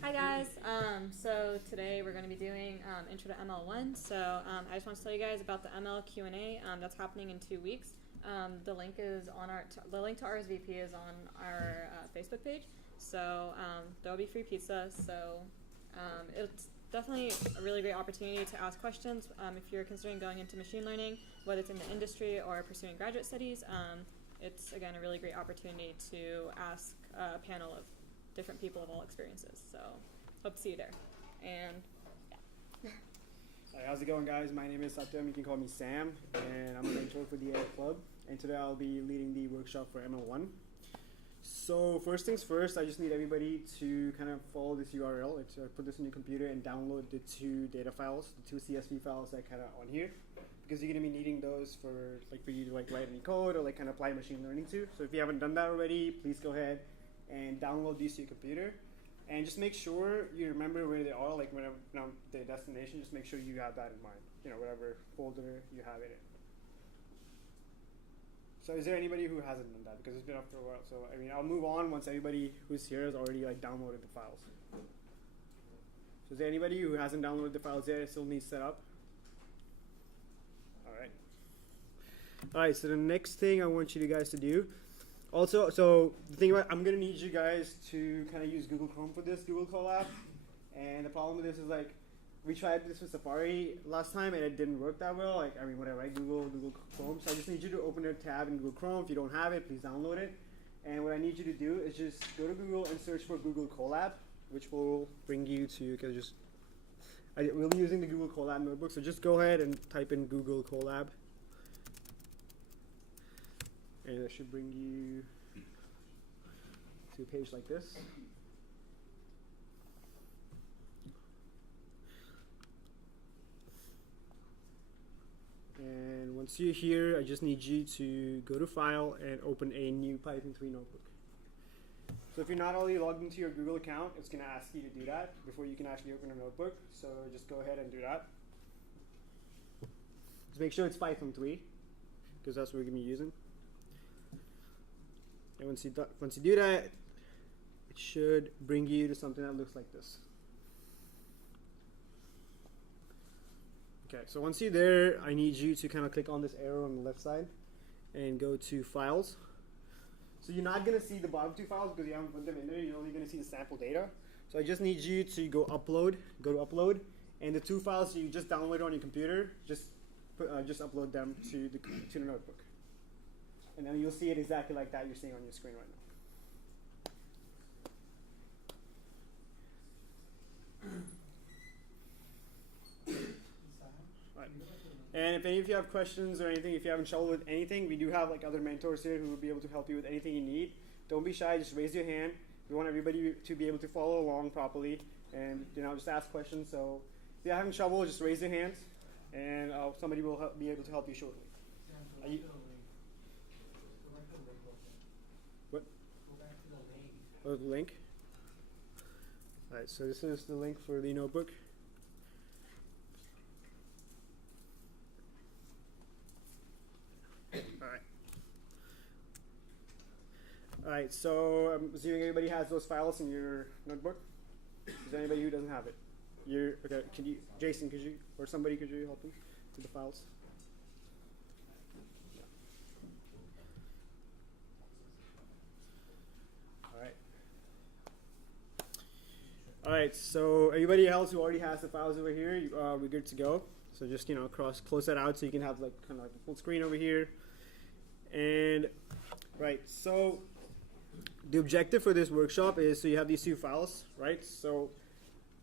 Hi guys. So today we're going to be doing Intro to ML1. So I just want to tell you guys about the ML Q&A that's happening in 2 weeks. The link is on the link to RSVP is on our Facebook page. So there will be free pizza. So it's definitely a really great opportunity to ask questions if you're considering going into machine learning, whether it's in the industry or pursuing graduate studies. It's again a really great opportunity to ask a panel of different people of all experiences. So hope to see you there. And yeah. Hi, how's it going, guys? My name is Satyam. You can call me Sam, and I'm a mentor for the AI Club. And today I'll be leading the workshop for ML1. So first things first, I just need everybody to kind of follow this URL. Put this in your computer and download the 2 data files, the 2 CSV files that kind of on here, because you're going to be needing those for you to write any code or kind of apply machine learning to. So if you haven't done that already, please go ahead and download these to your computer, and just make sure you remember where they are, like whenever the destination, just make sure you have that in mind, whatever folder you have it in. So is there anybody who hasn't done that? Because it's been up for a while. So I mean, I'll move on once everybody who's here has already downloaded the files. So is there anybody who hasn't downloaded the files yet, still needs set up? All right, so the next thing I want you guys to do, also, so the thing about, I'm going to need you guys to kind of use Google Chrome for this, Google Collab. And the problem with this is we tried this with Safari last time and it didn't work that well. Whatever, right? Google Chrome. So I just need you to open a tab in Google Chrome. If you don't have it, please download it. And what I need you to do is just go to Google and search for Google Collab, which will bring you to, we'll be using the Google Collab notebook. So just go ahead and type in Google Collab. And it should bring you to a page like this. And once you're here, I just need you to go to File and open a new Python 3 notebook. So if you're not already logged into your Google account, it's going to ask you to do that before you can actually open a notebook. So just go ahead and do that. Just make sure it's Python 3, because that's what we're going to be using. And once you do that, it should bring you to something that looks like this. Okay, so once you're there, I need you to kind of click on this arrow on the left side and go to Files. So you're not going to see the bottom 2 files because you haven't put them in there. You're only going to see the sample data. So I just need you to go to Upload, and the 2 files you just downloaded on your computer, just upload them to the notebook. And then you'll see it exactly like that you're seeing on your screen right now. Right. And if any of you have questions or anything, if you haven't trouble with anything, we do have other mentors here who will be able to help you with anything you need. Don't be shy, just raise your hand. We want everybody to be able to follow along properly and just ask questions. So if you're having trouble, just raise your hand and somebody will be able to help you shortly. What? Oh, the link? All right, so this is the link for the notebook. All right, so I'm assuming everybody has those files in your notebook. Is there anybody who doesn't have it? Okay, Jason, could you help me with the files? All right, so everybody else who already has the files over here, we're good to go. So just close that out so you can have kind of a full screen over here. And right, so the objective for this workshop is, so you have these 2 files, right? So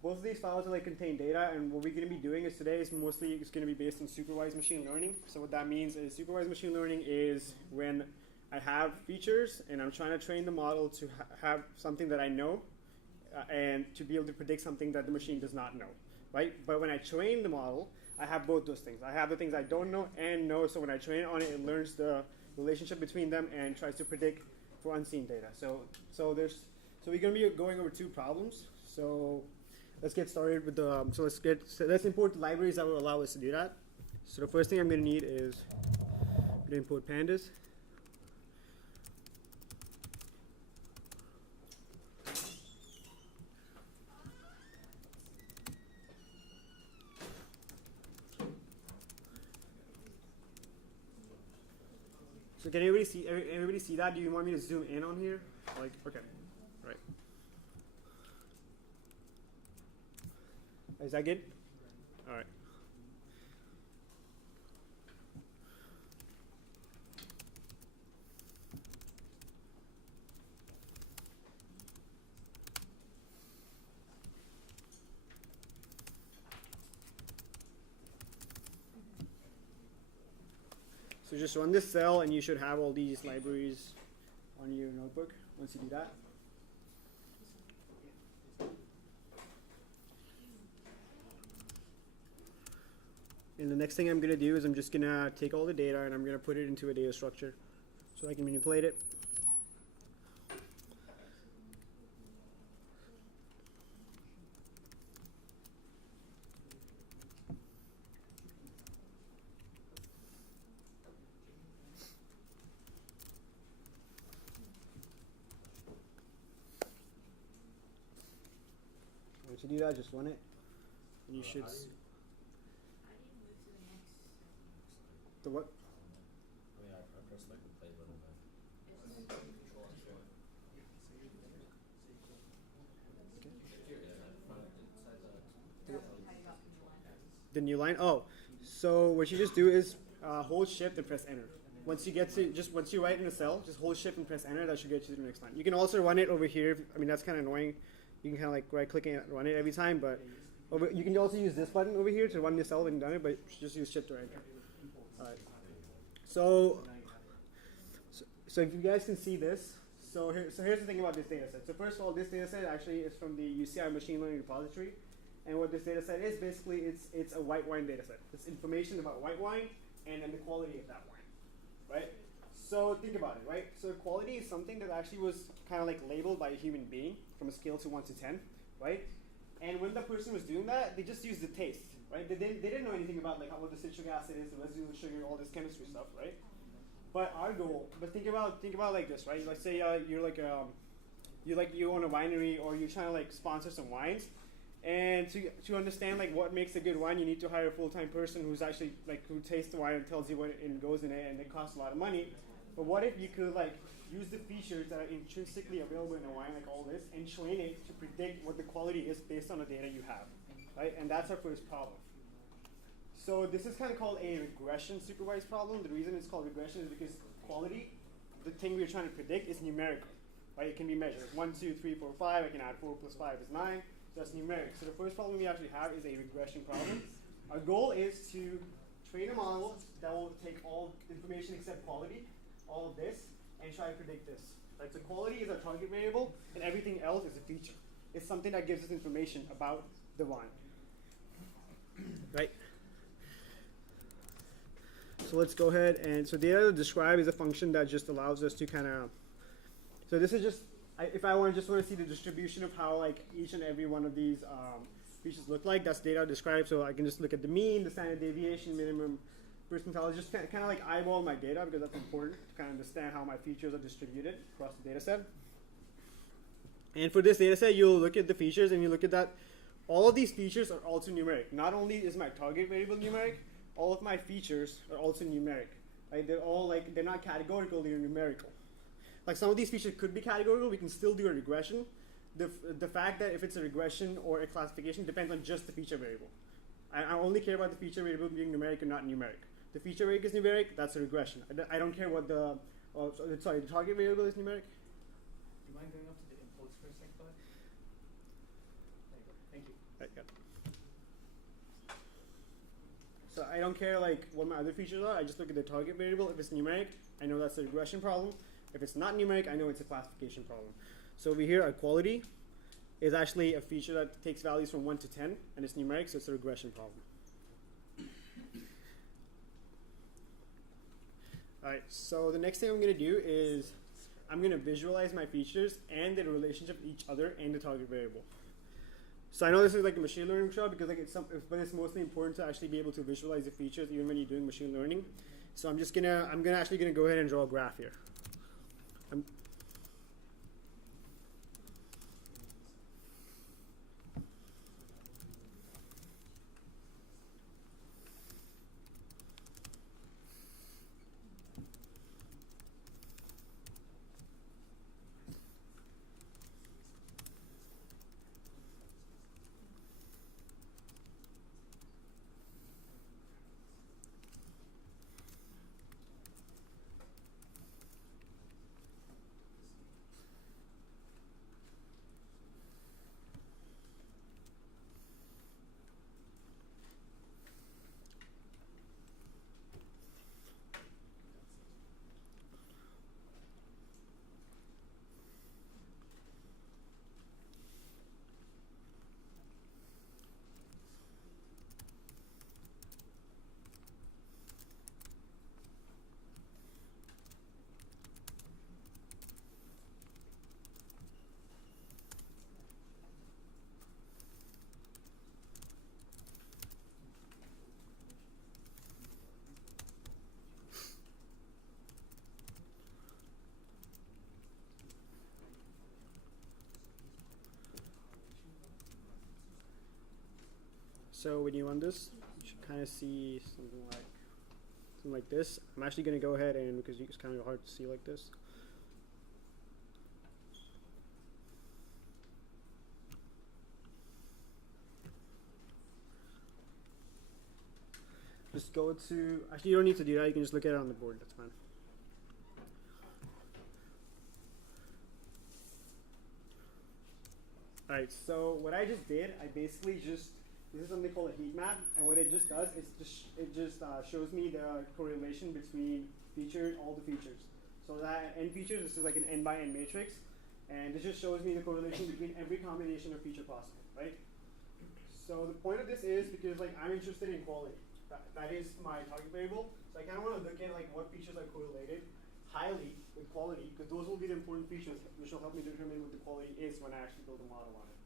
both of these files contain data, and what we're going to be doing today is mostly it's going to be based on supervised machine learning. So what that means is supervised machine learning is when I have features and I'm trying to train the model to have something that I know and to be able to predict something that the machine does not know, right? But when I train the model, I have both those things. I have the things I don't know and know, so when I train on it, it learns the relationship between them and tries to predict for unseen data. So we're going to be going over 2 problems. So let's get started with the, let's import the libraries that will allow us to do that. So the first thing I'm going to need is I'm going to import pandas. So can everybody see that? Do you want me to zoom in on here? Like, okay, right. Is that good? All right. So just run this cell, and you should have all these libraries on your notebook once you do that. And the next thing I'm going to do is I'm just going to take all the data and I'm going to put it into a data structure so I can manipulate it. Once you do that, just run it. And you should. The what? I pressed like the play button. The new line? Oh, so what you just do is hold shift and press enter. Once you get to, once you write in a cell, just hold shift and press enter. That should get you to the next line. You can also run it over here. I mean, that's kind of annoying. You can kind of like right click and run it every time, but you can also use this button over here to run the cell when you've done it, but just use shift or enter. All right. So if you guys can see this, so here's the thing about this data set. So first of all, this data set actually is from the UCI machine learning repository. And what this data set is, basically, it's a white wine data set. It's information about white wine and then the quality of that wine, right? So think about it, right? So quality is something that actually was kind of like labeled by a human being from a scale to 1 to 10, right? And when the person was doing that, they just used the taste, right? They didn't know anything about like what the citric acid is, the residual sugar, all this chemistry stuff, right? But our goal, but think about like this, right? Let's say you own a winery or you're trying to like sponsor some wines. And to understand like what makes a good wine, you need to hire a full-time person who's actually like who tastes the wine and tells you what it goes in it, and it costs a lot of money. But what if you could like use the features that are intrinsically available in a wine, like all this, and train it to predict what the quality is based on the data you have, right? And that's our first problem. So this is kind of called a regression supervised problem. The reason it's called regression is because quality, the thing we're trying to predict, is numerical, right? It can be measured. 1, 2, 3, 4, 5. I can add 4 plus 5 is 9. That's numeric. So the first problem we actually have is a regression problem. Our goal is to train a model that will take all information except quality, all of this, and try to predict this. Right? So quality is our target variable, and everything else is a feature. It's something that gives us information about the wine. Right? So let's go ahead and, so data to describe is a function that just allows us to kind of, so this is just, if I just want to see the distribution of how like each and every one of these features look like, that's data described. So I can just look at the mean, the standard deviation, minimum percentile, just kind of like eyeball my data because that's important to kind of understand how my features are distributed across the data set. And for this data set, you'll look at the features and you look at that. All of these features are also numeric. Not only is my target variable numeric, all of my features are also numeric. Right? They're all like, they're not categorical, they're numerical. Like some of these features could be categorical, we can still do a regression. The fact that if it's a regression or a classification depends on just the feature variable. I only care about the feature variable being numeric or not numeric. The feature variable is numeric, that's a regression. I don't care what the, the target variable is numeric. Do you mind going up to the inputs for a sec, bud? There you go. Thank you. Right, yeah. So I don't care like what my other features are, I just look at the target variable. If it's numeric, I know that's a regression problem. If it's not numeric, I know it's a classification problem. So over here, our quality is actually a feature that takes values from 1 to 10, and it's numeric, so it's a regression problem. All right, so the next thing I'm going to do is I'm going to visualize my features and the relationship of each other and the target variable. So I know this is like a machine learning workshop because like but it's mostly important to actually be able to visualize the features even when you're doing machine learning. So I'm actually gonna go ahead and draw a graph here. So when you run this, you should kind of see something like this. I'm actually going to go ahead and, because it's kind of hard to see like this. Just go to, actually you don't need to do that, you can just look at it on the board, that's fine. Alright, so what I just did, I basically just, this is something called a heat map, and what it just does is it just shows me the correlation between all the features. So that n features, this is like an n by n matrix, and this just shows me the correlation between every combination of feature possible, right? So the point of this is because like I'm interested in quality. That is my target variable. So I kind of want to look at like what features are correlated highly with quality, because those will be the important features which will help me determine what the quality is when I actually build a model on it,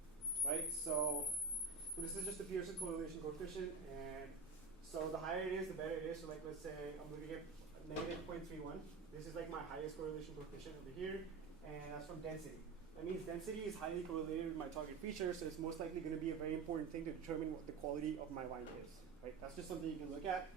right? So this is just the Pearson correlation coefficient, and so the higher it is, the better it is. So like let's say I'm looking at negative 0.31. This is like my highest correlation coefficient over here, and that's from density. That means density is highly correlated with my target feature, so it's most likely going to be a very important thing to determine what the quality of my wine is. Right? That's just something you can look at.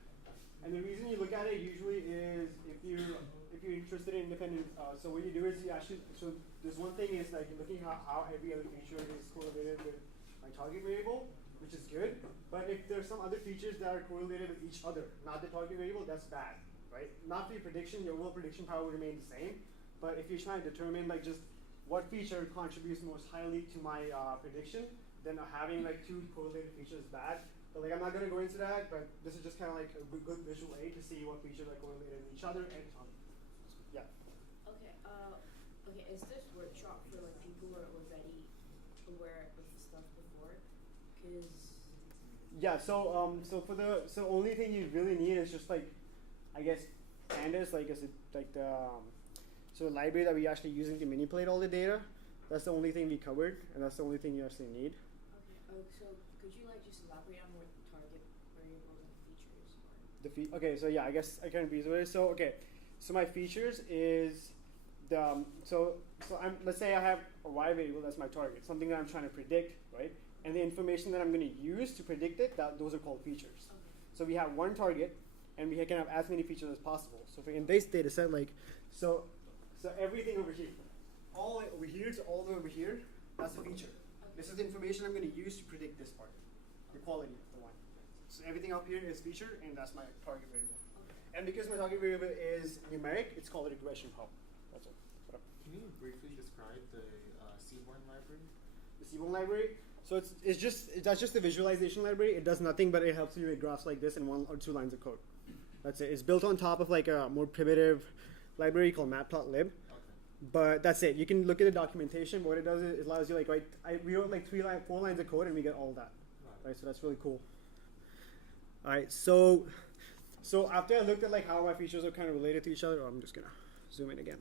And the reason you look at it usually is if you're interested in independent. So what you do is you actually, so this one thing is like looking at how every other feature is correlated with my target variable, which is good. But if there's some other features that are correlated with each other, not the target variable, that's bad, right? Not for your prediction, your overall prediction power will remain the same. But if you're trying to determine like just what feature contributes most highly to my prediction, then having like two correlated features is bad. But like I'm not going to go into that, but this is just kind of like a good visual aid to see what features are correlated with each other and yeah. Okay. Okay. Is this workshop for like people who are already aware of the stuff before? Because yeah. So so only thing you really need is just like, I guess, pandas like is it like the so the library that we actually using to manipulate all the data. That's the only thing we covered, and that's the only thing you actually need. okay. So could you like just elaborate on what target variables and features are? Okay, so yeah, I guess I can visualize. So okay, so my features is the so let's say I have a y variable that's my target, something that I'm trying to predict, right? And the information that I'm going to use to predict it, those are called features. Okay. So we have one target, and we can have as many features as possible. So in this data set, like so everything over here, all the way over here to all the way over here, that's a feature. Okay. This is the information I'm going to use to predict this part, the quality of the wine. So everything up here is feature, and that's my target variable. Okay. And because my target variable is numeric, it's called a regression problem. That's it. Can you briefly describe the Seaborn library? The Seaborn library. So that's just the visualization library. It does nothing, but it helps you with graphs like this in 1 or 2 lines of code. That's it. It's built on top of like a more primitive library called matplotlib. Okay. But that's it. You can look at the documentation. What it does is it allows you like we wrote like 4 lines of code, and we get all that. Right. So that's really cool. All right. So after I looked at like how my features are kind of related to each other, I'm just gonna zoom in again.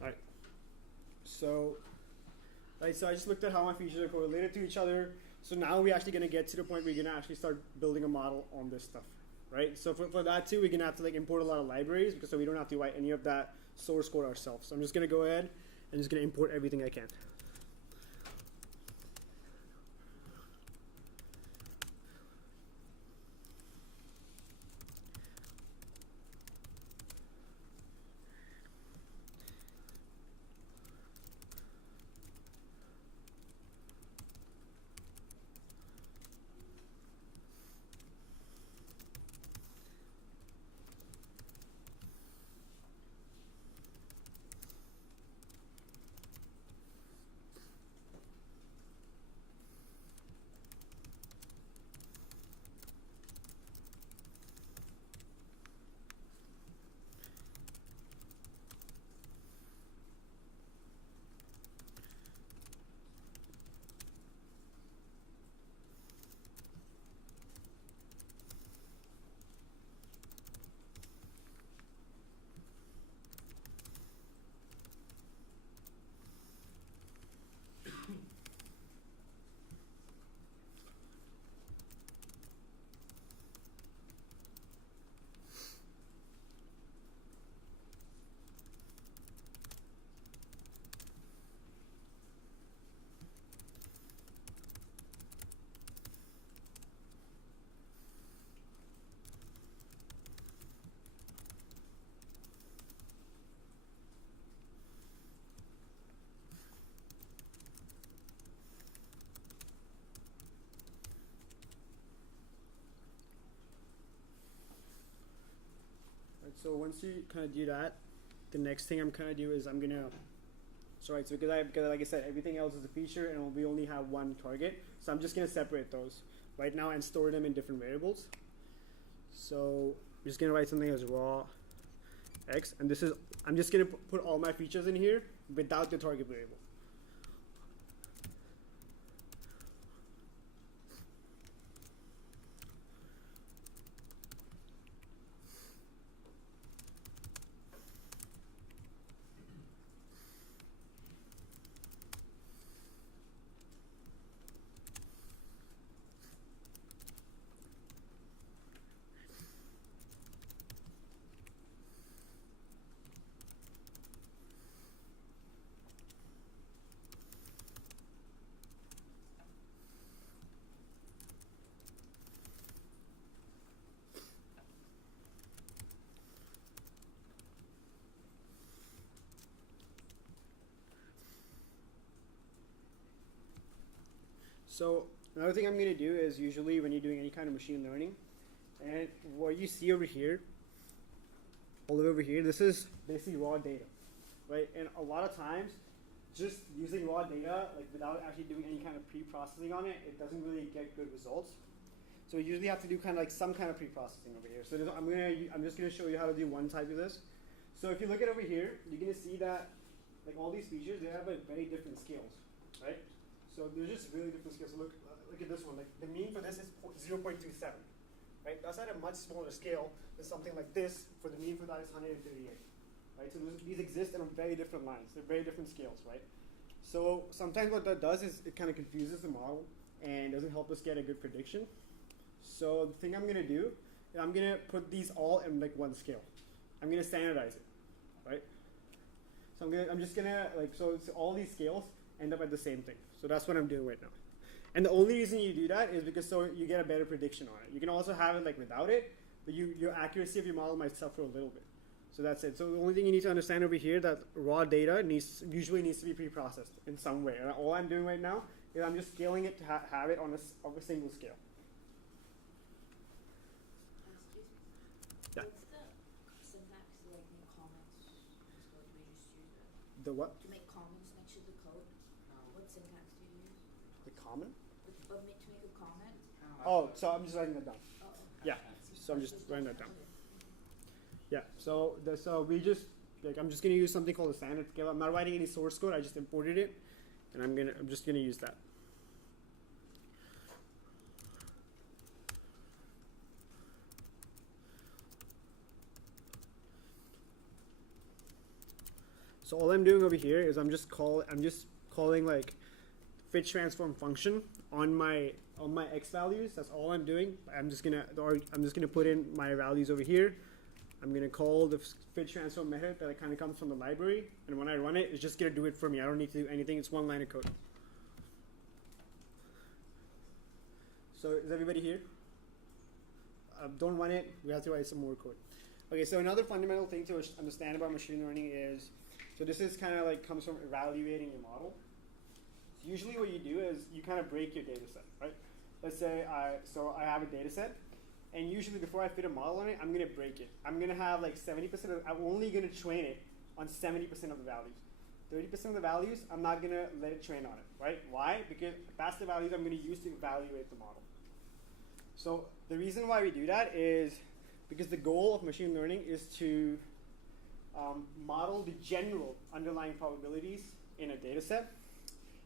All right. So I just looked at how my features are correlated to each other. So now we're actually gonna get to the point where we're gonna actually start building a model on this stuff. Right, so for that too, we're gonna have to like import a lot of libraries so we don't have to write any of that source code ourselves. So I'm just gonna go ahead and just gonna import everything I can. So once you kind of do that, the next thing I'm kind of do is I'm gonna. So right, so because like I said, everything else is a feature, and we only have one target. So I'm just gonna separate those right now and store them in different variables. So I'm just gonna write something as raw x, and this is I'm just gonna put all my features in here without the target variable. So another thing I'm going to do is usually when you're doing any kind of machine learning, and what you see over here, all the way over here, this is basically raw data, right? And a lot of times, just using raw data, like without actually doing any kind of pre-processing on it, it doesn't really get good results. So you usually have to do kind of like some kind of pre-processing over here. So I'm just going to show you how to do one type of this. So if you look at over here, you're going to see that like all these features, they have like very different scales, right? So they're just really different scales. So look at this one. Like the mean for this is 0.27, right? That's at a much smaller scale than something like this. For the mean for that is 138, right? So these exist on very different lines. They're very different scales, right? So sometimes what that does is it kind of confuses the model and doesn't help us get a good prediction. So the thing I'm going to do is I'm going to put these all in like one scale. I'm going to standardize it, right? So I'm just going to like, so it's all these scales end up at the same thing. So that's what I'm doing right now. And the only reason you do that is because so you get a better prediction on it. You can also have it like without it, but your accuracy of your model might suffer a little bit. So that's it. So the only thing you need to understand over here that raw data usually needs to be pre-processed in some way. And all I'm doing right now is I'm just scaling it to have it on a single scale. Excuse me. Yeah. What's the syntax to like make comments? What do we just use that? The what? To make comments next to the code. What syntax do you use? The common? To make a comment. Oh, so I'm just writing that down. Oh, okay. Yeah. So I'm just writing that down. Okay. Yeah. So we just like I'm just gonna use something called a standard scale. I'm not writing any source code. I just imported it, and I'm just gonna use that. So all I'm doing over here is I'm just calling like fit transform function on my x values. That's all I'm doing. I'm just gonna put in my values over here. I'm gonna call the fit transform method that kind of comes from the library, and when I run it, it's just gonna do it for me. I don't need to do anything. It's one line of code. So is everybody here? Don't run it. We have to write some more code. Okay. So another fundamental thing to understand about machine learning is, so this is kind of like comes from evaluating your model. So usually what you do is you kind of break your data set, right? Let's say I have a data set, and usually before I fit a model on it, I'm going to break it. I'm going to have like 70% I'm only going to train it on 70% of the values. 30% of the values, I'm not going to let it train on it, right? Why? Because that's the values I'm going to use to evaluate the model. So the reason why we do that is because the goal of machine learning is to model the general underlying probabilities in a data set.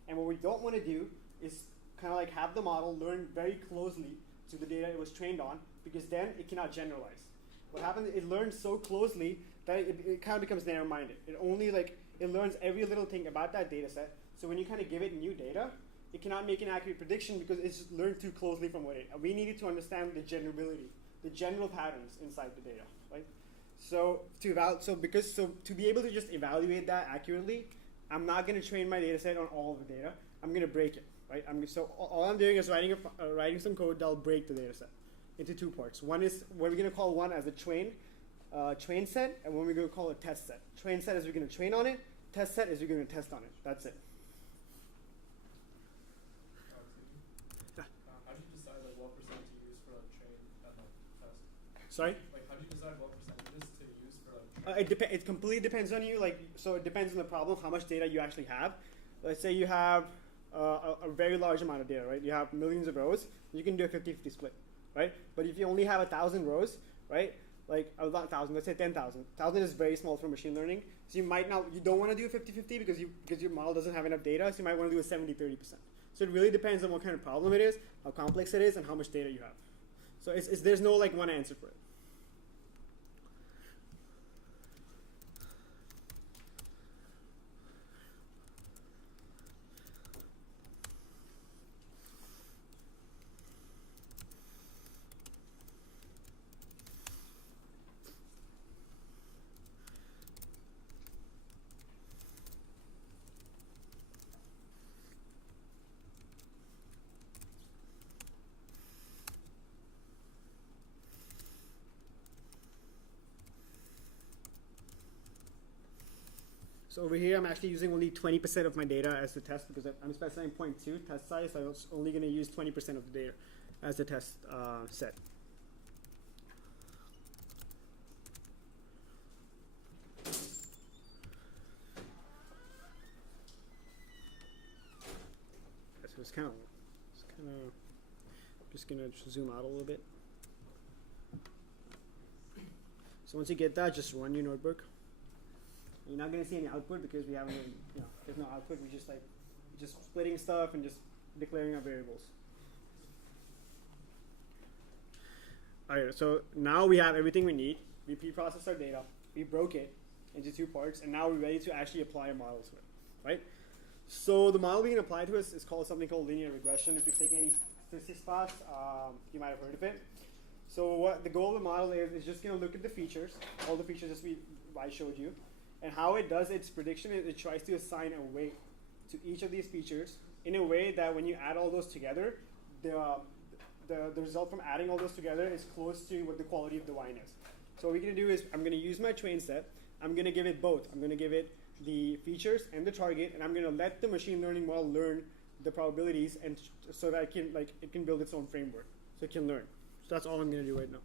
And what we don't want to do is kind of like have the model learn very closely to the data it was trained on, because then it cannot generalize. What happens is it learns so closely that it kind of becomes narrow-minded. It learns every little thing about that data set. So when you kind of give it new data, it cannot make an accurate prediction because it's just learned too closely from what we needed to understand the generality, the general patterns inside the data, right? So to be able to just evaluate that accurately, I'm not going to train my data set on all of the data. I'm going to break it, right? So all I'm doing is writing some code that'll break the data set into two parts. One is what we're going to call one as a train set, and one we're going to call a test set. Train set is we're going to train on it. Test set is we're going to test on it. That's it. How do you decide like what percent to use for a train and like test? Sorry? Like how do you decide what percentages to use It completely depends on you. Like, so it depends on the problem, how much data you actually have. Let's say you have a very large amount of data, right? You have millions of rows. You can do a 50-50 split, right? But if you only have 1,000 rows, right? Like, not 1,000, let's say 10,000. 1,000 is very small for machine learning. So you don't want to do a 50-50 because your model doesn't have enough data. So you might want to do a 70-30%. So it really depends on what kind of problem it is, how complex it is, and how much data you have. So there's no like one answer for it. So over here, I'm actually using only 20% of my data as the test because I'm specifying 0.2 test size. So I was only going to use 20% of the data as the test set. So it's kind of just going to zoom out a little bit. So once you get that, just run your notebook. You're not going to see any output because we haven't, there's no output. We're just splitting stuff and just declaring our variables. All right, so now we have everything we need. We pre-processed our data. We broke it into 2 parts, and now we're ready to actually apply a model to it, right? So the model being applied to us is called something called linear regression. If you've taken any statistics class, you might have heard of it. So what the goal of the model is just going to look at the features, all the features I showed you. And how it does its prediction is it tries to assign a weight to each of these features in a way that when you add all those together, the result from adding all those together is close to what the quality of the wine is. So what we're going to do is I'm going to use my train set. I'm going to give it both. I'm going to give it the features and the target, and I'm going to let the machine learning model learn the probabilities, and so that it can build its own framework, so it can learn. So that's all I'm going to do right now.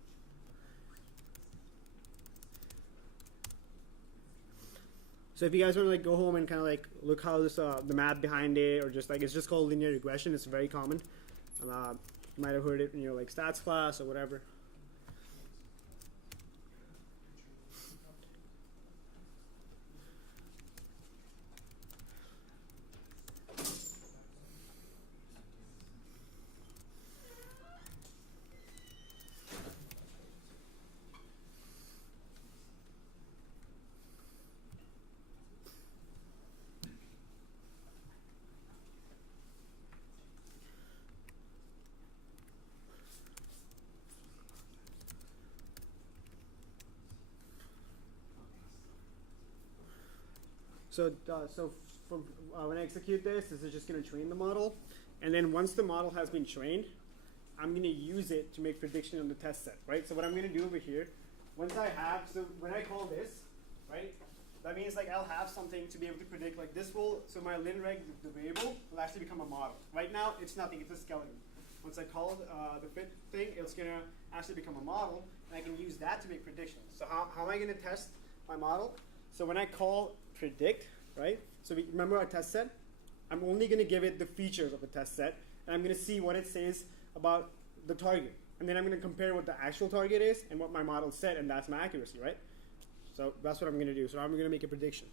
So if you guys want to go home and kind of look how this the math behind it, or just it's just called linear regression. It's very common. You might have heard it in your stats class or whatever. So when I execute this is just going to train the model. And then once the model has been trained, I'm going to use it to make prediction on the test set, right? So what I'm going to do over here, when I call this, right, that means I'll have something to be able to predict this so my linreg, the variable, will actually become a model. Right now, it's nothing, it's a skeleton. Once I call the fit thing, it's going to actually become a model, and I can use that to make predictions. So how am I going to test my model? So when I call predict, right? So remember our test set? I'm only going to give it the features of the test set, and I'm going to see what it says about the target. And then I'm going to compare what the actual target is and what my model said, and that's my accuracy, right? So that's what I'm going to do. So I'm going to make a prediction.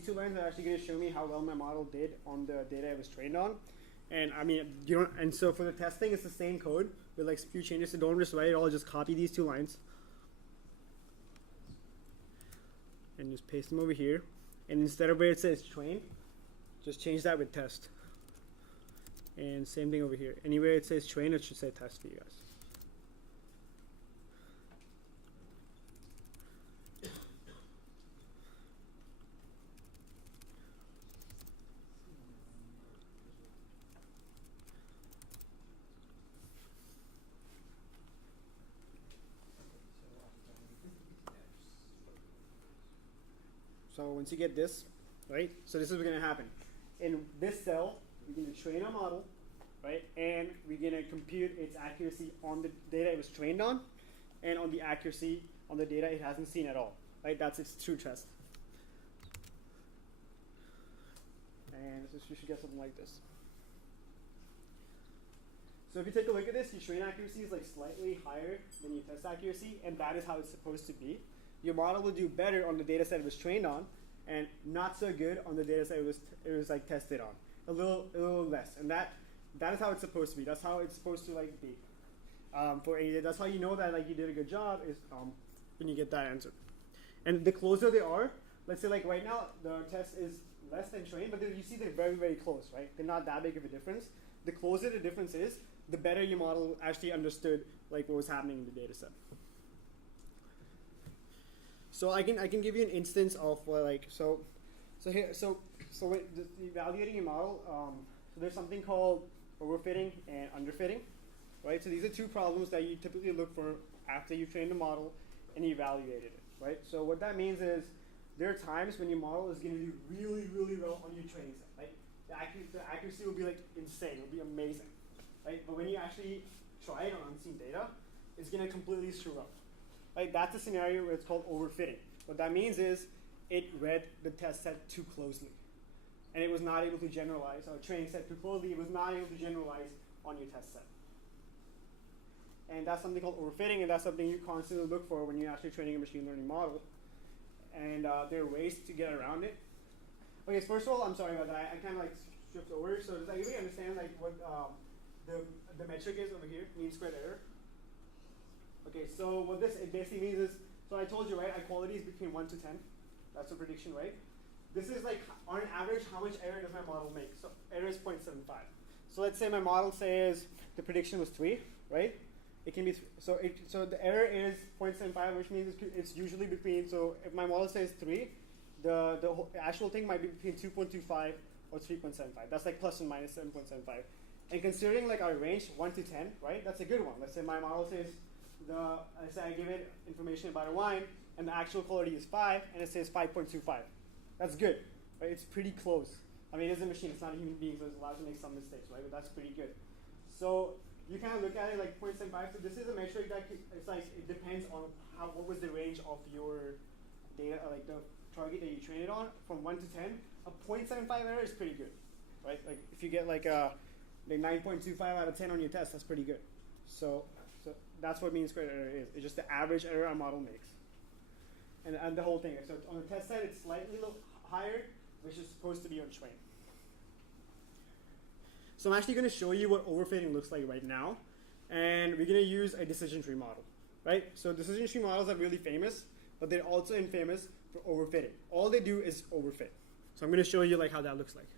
these two lines are actually going to show me how well my model did on the data it was trained on. And I mean, you don't. And so for the testing, it's the same code with like a few changes. So don't just write it all. Just copy these two lines and just paste them over here. And instead of where it says train, just change that with test. And same thing over here. Anywhere it says train, it should say test for you guys. So once you get this, right? So this is what's going to happen. In this cell, we're going to train a model, right? And we're going to compute its accuracy on the data it was trained on, and on the accuracy on the data it hasn't seen at all, right? That's its true test. And so you should get something like this. So if you take a look at this, your train accuracy is like slightly higher than your test accuracy, and that is how it's supposed to be. Your model will do better on the data set it was trained on, and not so good on the data set it was like tested on. A little less, and that is how it's supposed to be. That's how it's supposed to like be. That's how you know that like you did a good job is when you get that answer. And the closer they are, let's say like right now the test is less than trained, but you see they're very, very close, right? They're not that big of a difference. The closer the difference is, the better your model actually understood like what was happening in the data set. So I can give you an instance of so when evaluating your model, so there's something called overfitting and underfitting, right? So these are two problems that you typically look for after you train the model and you evaluated it, right? So what that means is there are times when your model is going to do really, really well on your training set, right? The accuracy will be like insane, it will be amazing, right? But when you actually try it on unseen data, it's going to completely screw up. Right, that's a scenario where it's called overfitting. What that means is it read the test set too closely, and it was not able to generalize, or training set too closely, it was not able to generalize on your test set. And that's something called overfitting, and that's something you constantly look for when you're actually training a machine learning model. And there are ways to get around it. Okay, so first of all, I'm sorry about that. I kind of like stripped over. So does anybody understand like what the metric is over here, mean squared error? Okay, so what this basically means is, so I told you, right, equality is between 1 to 10. That's a prediction, right? This is like, on average, how much error does my model make? So error is 0.75. So let's say my model says the prediction was 3, right? It can be, so the error is 0.75, which means it's usually between, so if my model says 3, the actual thing might be between 2.25 or 3.75. That's like plus and minus 7.75. And considering like our range, 1 to 10, right, that's a good one. Let's say my model says, let's say I give it information about a wine, and the actual quality is 5, and it says 5.25. That's good, right? It's pretty close. I mean, it is a machine, it's not a human being, so it's allowed to make some mistakes, right? But that's pretty good. So you kind of look at it like 0.75. So this is a metric that it's like it depends on what was the range of your data, like the target that you trained it on, from 1 to 10. A 0.75 error is pretty good, right? Like if you get like a 9.25 out of 10 on your test, that's pretty good. So that's what mean squared error is. It's just the average error our model makes. And the whole thing. So on the test set, it's slightly higher, which is supposed to be on train. So I'm actually going to show you what overfitting looks like right now. And we're going to use a decision tree model, right? So decision tree models are really famous, but they're also infamous for overfitting. All they do is overfit. So I'm going to show you like how that looks like.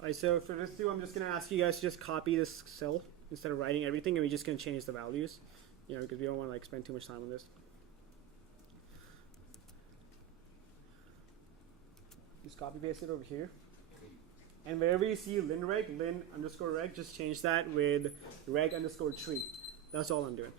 Alright, so for this two, I'm just going to ask you guys to just copy this cell instead of writing everything, and we're just going to change the values, because we don't want to like spend too much time on this. Just copy paste it over here. And wherever you see lin_reg, lin_reg, just change that with reg_tree. That's all I'm doing.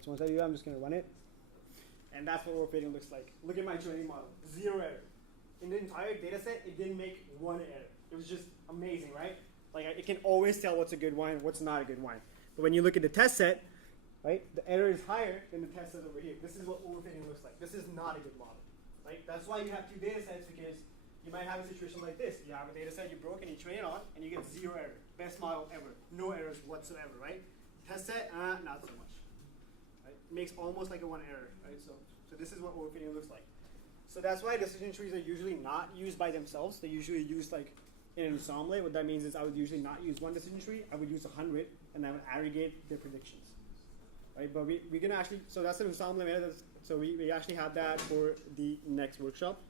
Right, so once I do that, I'm just going to run it. And that's what overfitting looks like. Look at my training model. 0 error. In the entire data set, it didn't make 1 error. It was just amazing, right? Like, it can always tell what's a good wine and what's not a good wine. But when you look at the test set, right, the error is higher than the test set over here. This is what overfitting looks like. This is not a good model, right? That's why you have 2 data sets, because you might have a situation like this. You have a data set you broke and you train it on, and you get 0 error. Best model ever. No errors whatsoever, right? Test set, not so much. Right? It makes almost like a 1 error, right? So this is what overfitting looks like. So that's why decision trees are usually not used by themselves. They're usually used like in an ensemble. What that means is I would usually not use 1 decision tree. I would use 100, and I would aggregate their predictions. Right? But we're going to actually, so that's an ensemble method. So we actually have that for the next workshop.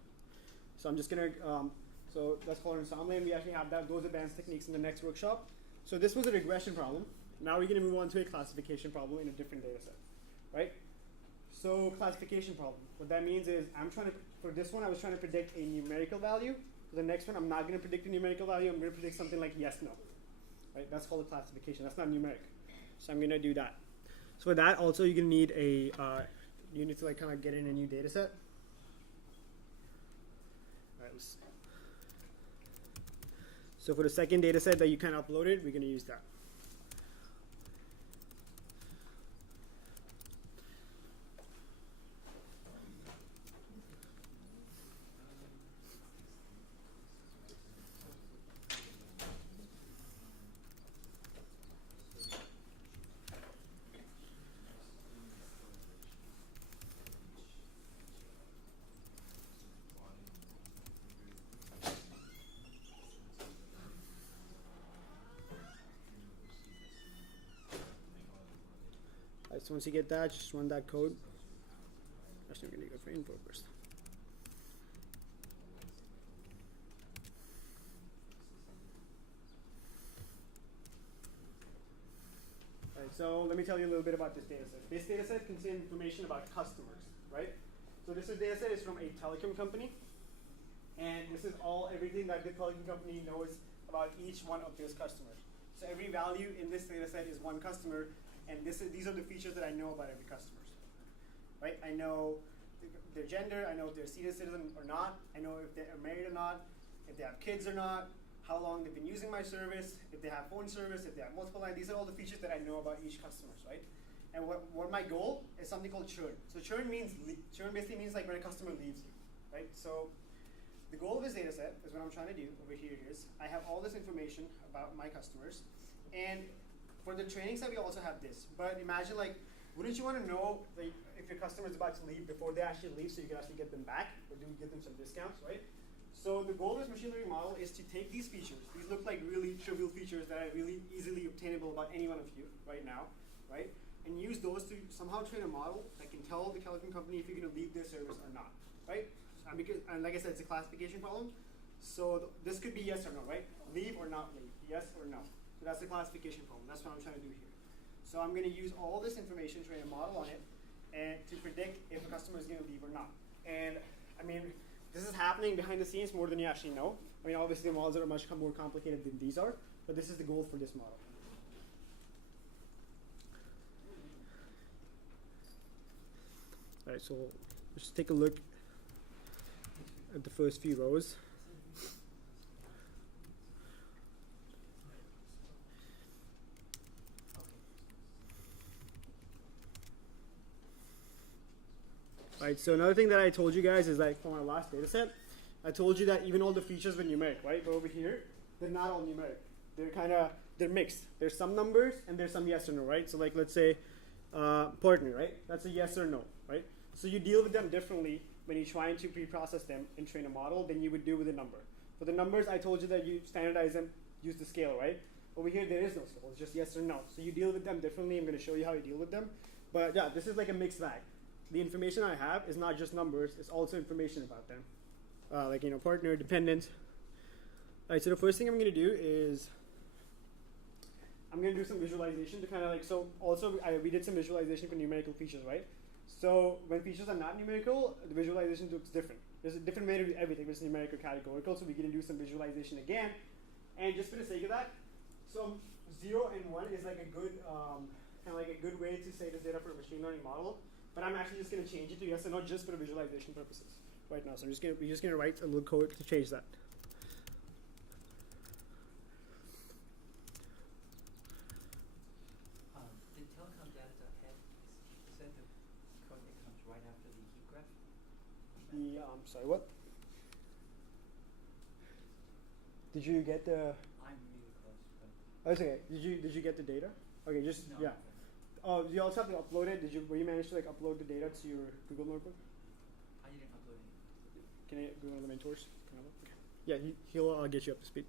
So I'm just going to, so that's called an ensemble, and we actually have those advanced techniques in the next workshop. So this was a regression problem. Now we're going to move on to a classification problem in a different data set. Right? So classification problem. What that means is for this one, I was trying to predict a numerical value. For the next one, I'm not going to predict a numerical value. I'm going to predict something like yes, no. Right? That's called a classification. That's not numeric. So I'm going to do that. So for that, also, you're going to need you need to like kind of get in a new data set. All right, so for the second data set that you kind of uploaded, we're going to use that. So once you get that, just run that code. Actually, I'm going to go for info first. All right, so let me tell you a little bit about this data set. This data set contains information about customers, right? So this data set is from a telecom company, and this is everything that the telecom company knows about each one of those customers. So every value in this data set is 1 customer. And these are the features that I know about every customer, right? I know their gender, I know if they're a senior citizen or not, I know if they're married or not, if they have kids or not, how long they've been using my service, if they have phone service, if they have multiple lines. These are all the features that I know about each customer, right? And what my goal is something called churn. So churn basically means like when a customer leaves you, right? So the goal of this data set is what I'm trying to do over here is I have all this information about my customers, and for the training side, we also have this. But imagine, like, wouldn't you want to know like, if your customer is about to leave before they actually leave so you can actually get them back or give them some discounts, right? So the goal of this machine learning model is to take these features. These look like really trivial features that are really easily obtainable about any one of you right now, right? And use those to somehow train a model that can tell the telecom company if you're going to leave their service or not, right? And like I said, it's a classification problem. So this could be yes or no, right? Leave or not leave, yes or no. So that's the classification problem. That's what I'm trying to do here. So I'm going to use all this information, train a model on it, and to predict if a customer is going to leave or not. And I mean, this is happening behind the scenes more than you actually know. I mean, obviously the models are much more complicated than these are, but this is the goal for this model. All right, so let's take a look at the first few rows. Right, so another thing that I told you guys is like from our last data set, I told you that even all the features were numeric, right? But over here, they're not all numeric. They're mixed. There's some numbers and there's some yes or no, right? So like let's say partner, right? That's a yes or no, right? So you deal with them differently when you're trying to pre-process them and train a model than you would do with a number. For the numbers, I told you that you standardize them, use the scale, right? Over here, there is no scale. It's just yes or no. So you deal with them differently. I'm going to show you how you deal with them. But yeah, this is like a mixed bag. The information I have is not just numbers, it's also information about them. Like, you know, partner, dependent. All right, so the first thing I'm going to do is I'm going to do some visualization to kind of like, so also we did some visualization for numerical features, right? So when features are not numerical, the visualization looks different. There's a different way to do everything, whether it's numeric or categorical, so we're going to do some visualization again. And just for the sake of that, so 0 and 1 is like a good kind of like a good way to say this data for a machine learning model. But I'm actually just going to change it to yes or no just for the visualization purposes right now. So we're just going to write a little code to change that. The telecom data head, is that the code that comes right after the heat graph? Sorry, what? Did you get the? I'm really close, but Oh, it's okay. Did you get the data? Okay, just no. yeah. Oh, you also have to upload it. Were you manage to like upload the data to your Google Notebook? I didn't upload it. Can I be one of the mentors? Can I look? Okay. Yeah, he'll get you up to speed.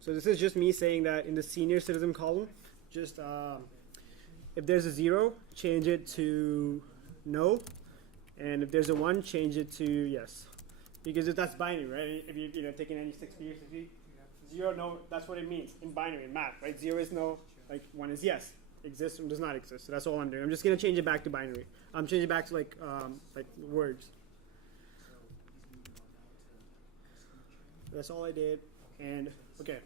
So this is just me saying that in the senior citizen column, just if there's a 0, change it to no, and if there's a 1, change it to yes, because if that's binary, right? If you've taken any 6 years, 0 no, that's what it means in binary in math, right? 0 is no, like 1 is yes, exists or does not exist. So that's all I'm doing. I'm just gonna change it back to binary. I'm changing it back to like words. That's all I did, and okay.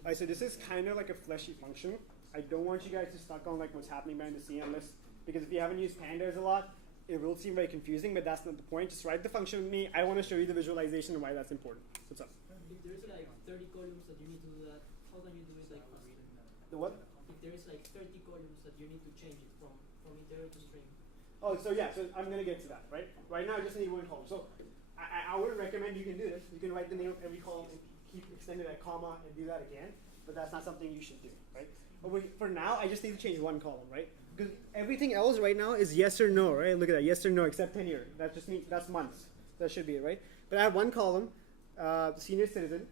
Alright, so this is kind of like a fleshy function. I don't want you guys to stuck on like what's happening behind the scene unless, because if you haven't used pandas a lot, it will seem very confusing, but that's not the point. Just write the function with me. I want to show you the visualization and why that's important. What's up? If there's like 30 columns that you need to do that, how can you do it like faster? The what? If there is like 30 columns that you need to change it from integer to string. Oh, so yeah, so I'm going to get to that, right? Right now I just need one column. So I would recommend you can do this. You can write the name of every column and keep extending that comma and do that again, but that's not something you should do, right? But for now, I just need to change one column, right? Because everything else right now is yes or no, right? Look at that, yes or no, except tenure. That just means that's months. That should be it, right? But I have one column, senior citizen.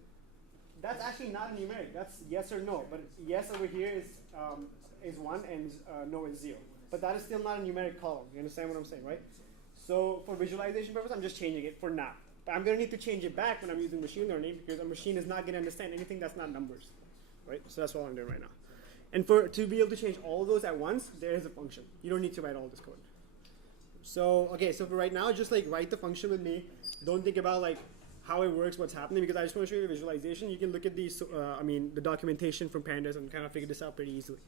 That's actually not a numeric. That's yes or no. But yes over here is 1 and no is 0. But that is still not a numeric column. You understand what I'm saying, right? So for visualization purpose, I'm just changing it for now. But I'm going to need to change it back when I'm using machine learning because a machine is not going to understand anything that's not numbers, right? So that's all I'm doing right now. And to be able to change all of those at once, there is a function. You don't need to write all this code. So, okay, so for right now, just like write the function with me. Don't think about like how it works, what's happening, because I just want to show you the visualization. You can look at these, the documentation from pandas and kind of figure this out pretty easily.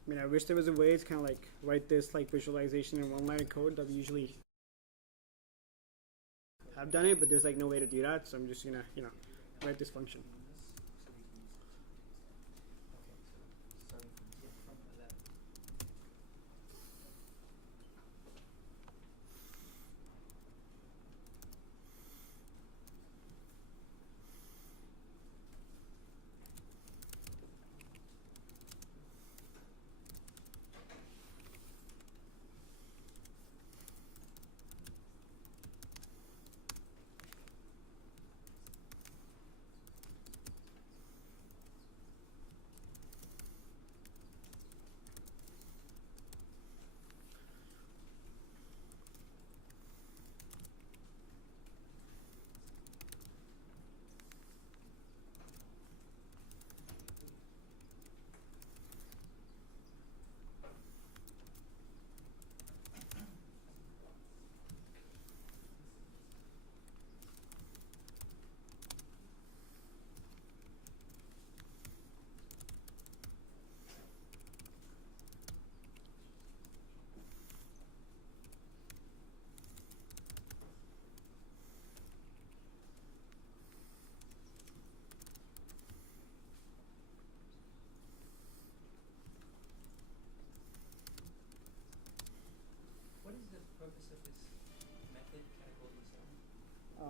I mean, I wish there was a way to kind of like write this like visualization in one line of code that we usually have done it, but there's like no way to do that. So I'm just gonna, write this function.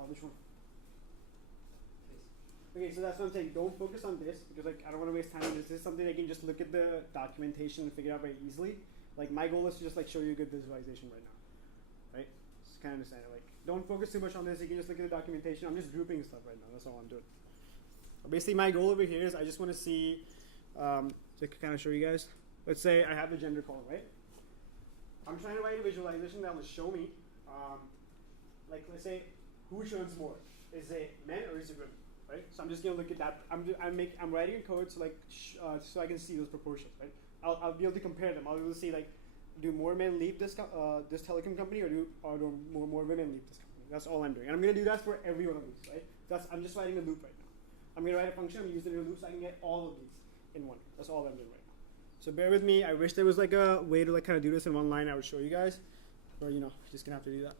Which one? Please. Okay, so that's what I'm saying. Don't focus on this because like I don't want to waste time on this. This is something I can just look at the documentation and figure out very easily. Like my goal is to just like show you a good visualization right now, right? Just kind of understand it. Like don't focus too much on this. You can just look at the documentation. I'm just grouping stuff right now. That's all I'm doing. Basically, my goal over here is I just want to see. So I can kind of show you guys. Let's say I have the gender column, right? I'm trying to write a visualization that will show me, like let's say, who shows more? Is it men or is it women? Right? So I'm just gonna look at that. I'm writing a code so like so I can see those proportions, right? I'll be able to compare them. I'll be able to see like, do more men leave this this telecom company or do more women leave this company? That's all I'm doing, and I'm gonna do that for every one of these, right? I'm just writing a loop right now. I'm gonna write a function. I'm using a loop so I can get all of these in one. That's all I'm doing right now. So bear with me. I wish there was like a way to like kind of do this in one line. I would show you guys, but you know, you're just gonna have to do that.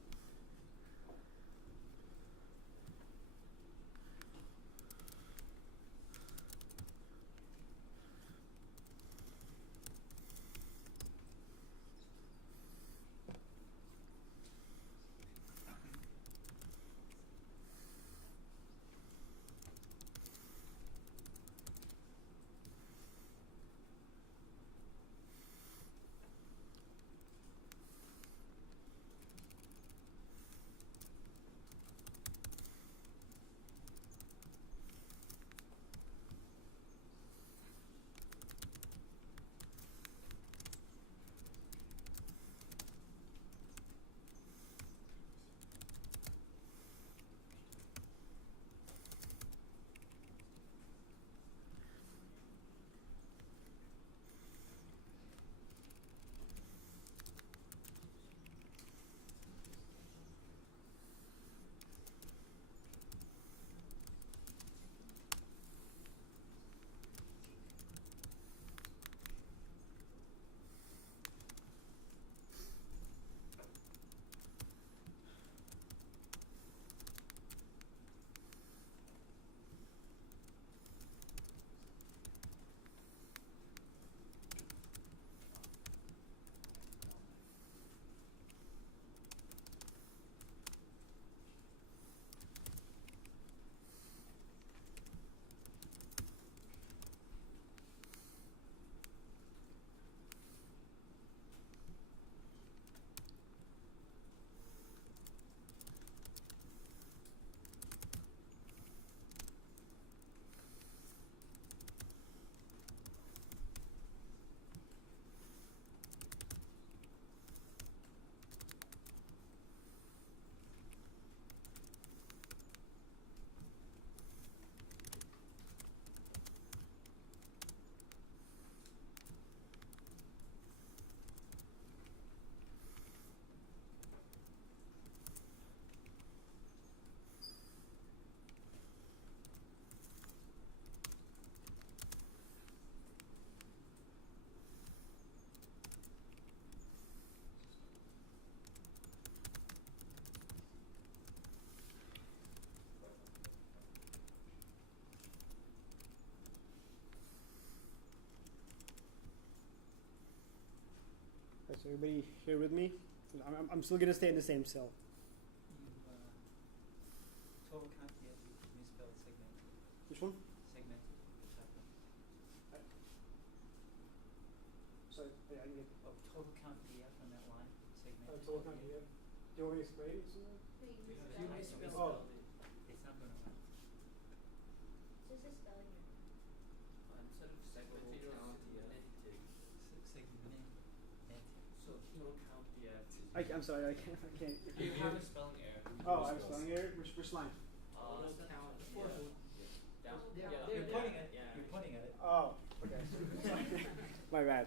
Is everybody here with me? I'm still gonna stay in the same cell. Total count, yeah, you misspelled segmented. Which one? Segmented. Sorry, I didn't get. Oh, total count DF on that line. Segmented. Total count here. Do you want me to explain it? You misspelled Oh. it. It's not gonna work. Just a spelling error. Instead of segmented count, edited. Segmented. So total count, I'm sorry, I can't. You have a spelling error. Oh, I have a spelling error. Which line? Total count, down. Yeah, Yeah, you're pointing at it. yeah. You're pointing at it. Oh, okay. My bad.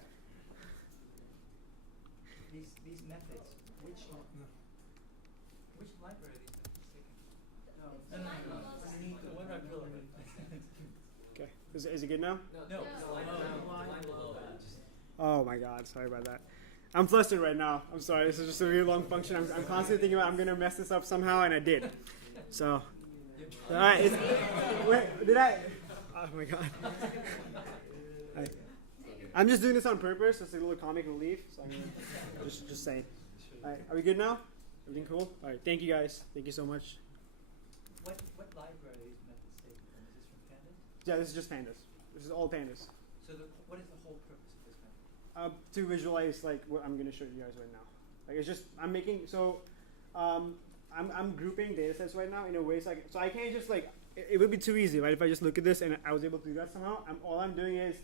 These methods, which library are these methods taken? The line below that. Underneath the one right below it. Okay. Is it good now? No. Line below that. Oh my God, sorry about that. I'm flustered right now. I'm sorry. This is just a really long function. I'm constantly thinking about I'm gonna mess this up somehow, and I did. So, all right. Wait, did I? Oh my God. I'm just doing this on purpose. It's a little comic relief. So I'm gonna just saying. All right, are we good now? Everything cool? All right. Thank you guys. Thank you so much. What library is method statement? Is this from Pandas? Yeah, this is just pandas. This is all pandas. So what is the whole purpose of this method? To visualize like what I'm going to show you guys right now. Like it's just I'm making I'm grouping data sets right now in a way so I can't just like it would be too easy, right? If I just look at this and I was able to do that somehow. All I'm doing is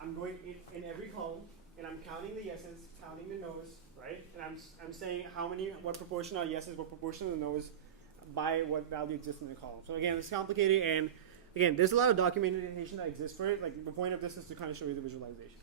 I'm going in every column and I'm counting the yeses, counting the no's, right? And I'm saying what proportion are yeses, what proportion are the no's by what value exists in the column. So again, it's complicated, and again, there's a lot of documentation that exists for it. Like the point of this is to kind of show you the visualization.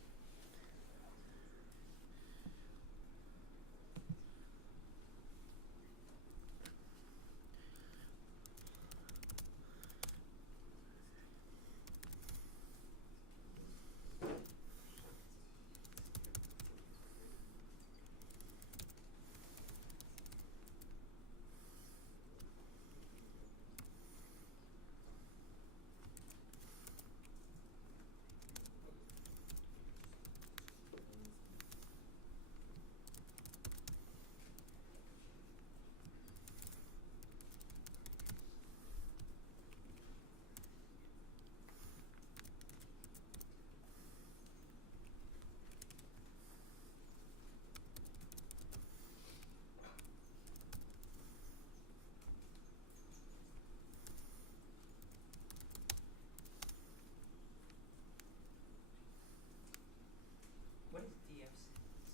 What does DF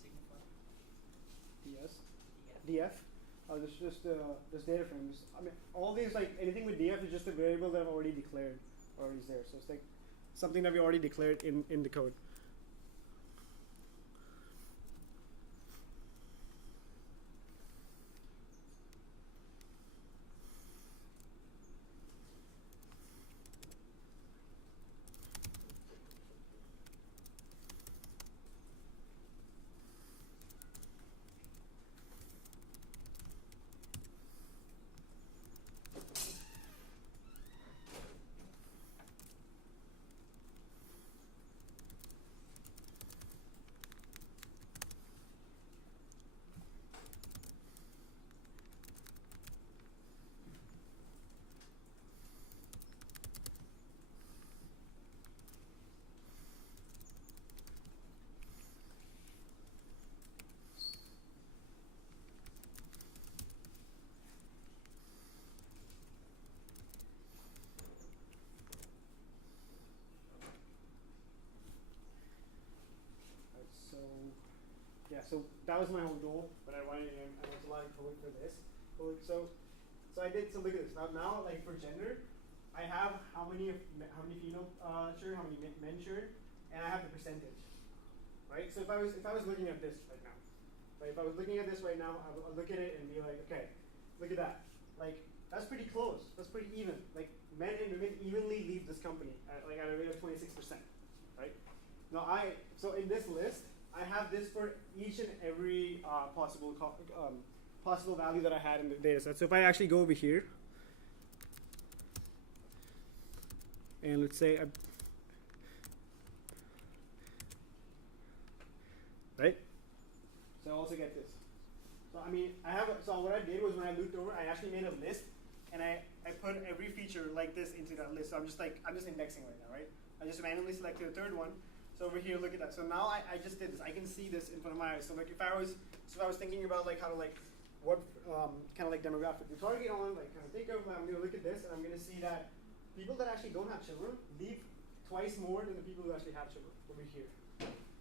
signify? DS. DF. DF. This just this data frames. I mean, all these like anything with DF is just a variable that I've already declared or is there. So it's like something that we already declared in the code. So that was my whole goal, but I wanted I was allowed code for this. So I did. So look at this. Now like for gender, I have how many female shirt, how many men shirt, and I have the percentage, right? So if I was looking at this right now, right? If I was looking at this right now, I'll look at it and be like, okay, look at that. Like that's pretty close. That's pretty even. Like men and women evenly leave this company at a rate of 26%, right? Now so in this list, I have this for each and every possible value that I had in the data set. So if I actually go over here, and let's say, right? So I also get this. So I mean, so what I did was when I looped over, I actually made a list, and I put every feature like this into that list. So I'm just indexing right now, right? I just randomly selected a third one. So over here, look at that. So now I just did this. I can see this in front of my eyes. So like if I was thinking about like how to like what kind of like demographic to target on, like kind of think of, I'm gonna look at this and I'm gonna see that people that actually don't have children leave twice more than the people who actually have children over here.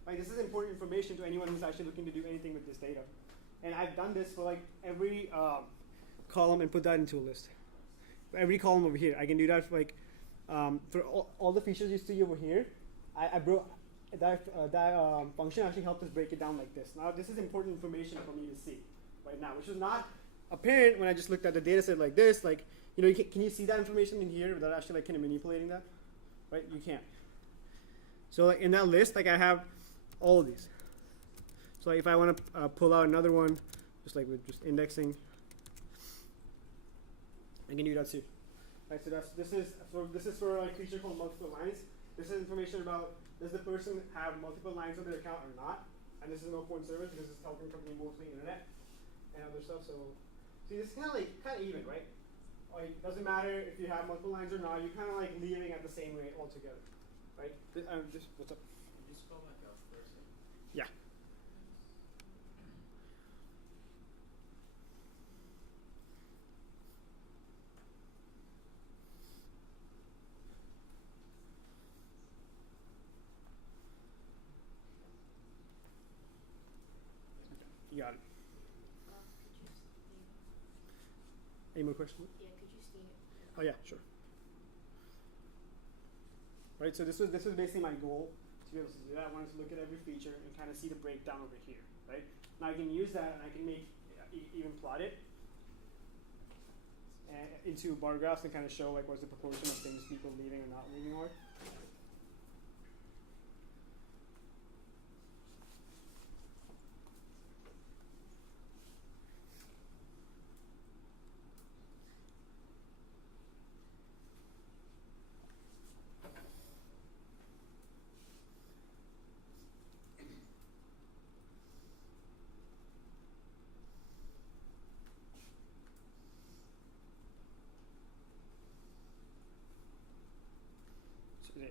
Like this is important information to anyone who's actually looking to do anything with this data. And I've done this for like every column and put that into a list. For every column over here, I can do that for like for all the features you see over here. I broke. That function actually helped us break it down like this. Now this is important information for me to see right now, which was not apparent when I just looked at the data set like this. Like, can you see that information in here without actually like kind of manipulating that? Right? You can't. So like in that list, like I have all of these. So like if I want to pull out another one, just like with just indexing, I can do that too. Right? So this is for a creature called multiple lines. This is information about does the person have multiple lines on their account or not? And this is an open service because it's helping company mostly internet and other stuff. So see, this is kind of even, right? it doesn't matter if you have multiple lines or not. You're kind of like leaving at the same rate altogether, right? Just what's up? Can you spell like a person? Yeah. You got it. Could you state? Any more questions? Yeah, could you state? Oh yeah, sure. Right, so this was basically my goal to be able to do that. I wanted to look at every feature and kind of see the breakdown over here, right? Now I can use that and I can make even plot it into bar graphs and kind of show like what's the proportion of things people leaving or not leaving or.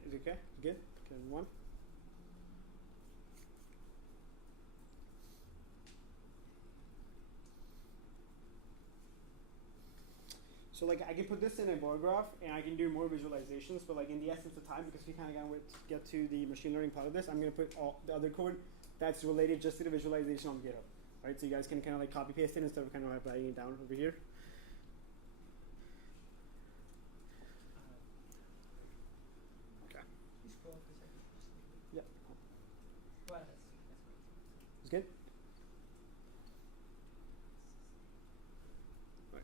Is it okay? Good? Okay, one. So like I can put this in a bar graph and I can do more visualizations, but like in the essence of time, because we kind of got to get to the machine learning part of this, I'm going to put all the other code that's related just to the visualization on GitHub. Right? So you guys can kind of like copy paste it instead of kind of like writing it down over here. You scroll for a second. Yeah. Well, that's It's good? Right.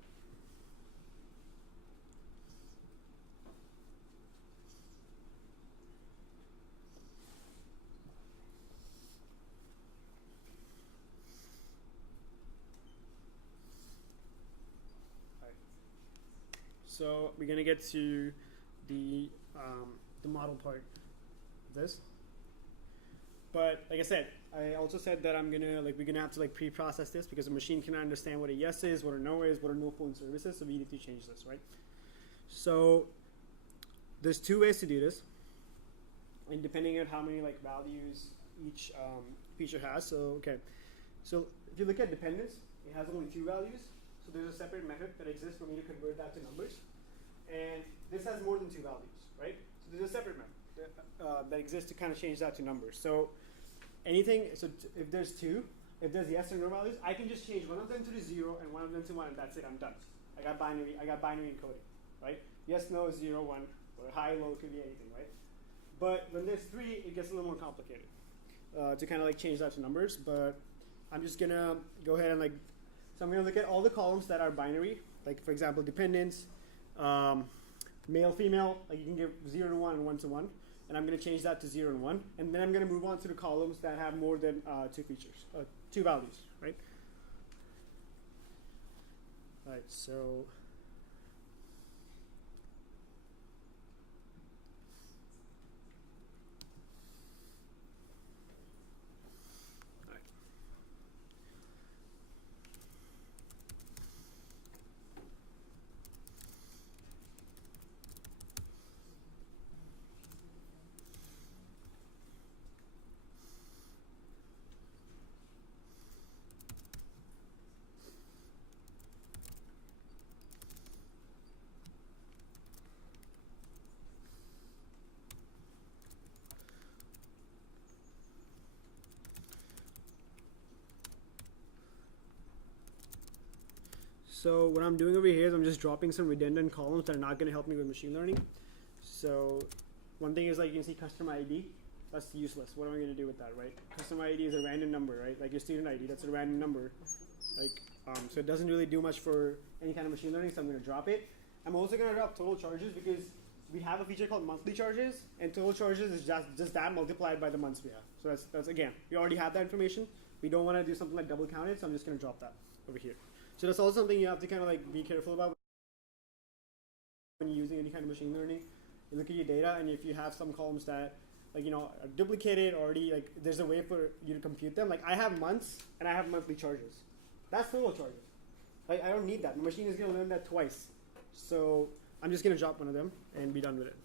Right. So we're gonna get to the model part of this. But like I said, I also said that we're gonna have to like pre-process this because the machine can understand what a yes is, what a no is, what a no phone service is. So we need to change this, right? So there's two ways to do this, and depending on how many like values each feature has. So so if you look at dependence, it has only two values. So there's a separate method that exists for me to convert that to numbers, and this has more than two values, right? So there's a separate method that exists to kind of change that to numbers. So if there's two, if there's yes or no values, I can just change one of them to the 0 and one of them to 1, and that's it. I'm done. I got binary encoding, right? Yes, no, 0, 1, or high, low could be anything, right? But when there's 3, it gets a little more complicated to kind of like change that to numbers. But I'm just gonna go ahead and so I'm gonna look at all the columns that are binary, like for example, dependence, male, female. Like you can give 0 to 1 and 1 to 1. And I'm going to change that to 0 and 1. And then I'm going to move on to the columns that have more than two values, right? All right, so So what I'm doing over here is I'm just dropping some redundant columns that are not going to help me with machine learning. So one thing is like you can see customer ID. That's useless. What am I going to do with that, right? Customer ID is a random number, right? Like your student ID, that's a random number. So it doesn't really do much for any kind of machine learning, so I'm going to drop it. I'm also going to drop total charges because we have a feature called monthly charges, and total charges is just that multiplied by the months we have. So that's again, we already have that information. We don't want to do something like double count it, so I'm just going to drop that over here. So that's also something you have to kind of like be careful about when you're using any kind of machine learning. You look at your data, and if you have some columns that are duplicated already, like there's a way for you to compute them. Like I have months and I have monthly charges. That's total charges. Like I don't need that. The machine is going to learn that twice. So I'm just going to drop one of them and be done with it.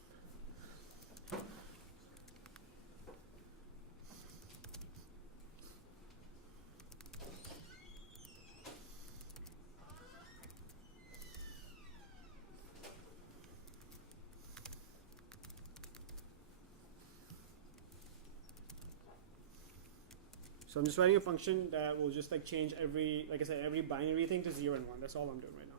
So I'm just writing a function that will just like change every, like I said, every binary thing to 0 and 1. That's all I'm doing right now.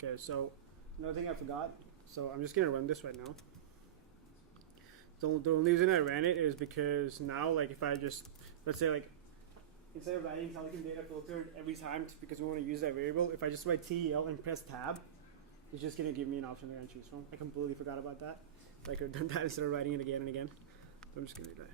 Okay, so another thing I forgot. So I'm just going to run this right now. The only reason I ran it is because now, like, if I just, let's say, like, instead of writing telecom data filtered every time because we want to use that variable, if I just write TEL and press tab, it's just going to give me an option there I can choose from. I completely forgot about that. I could have done that instead of writing it again and again. So I'm just going to do that.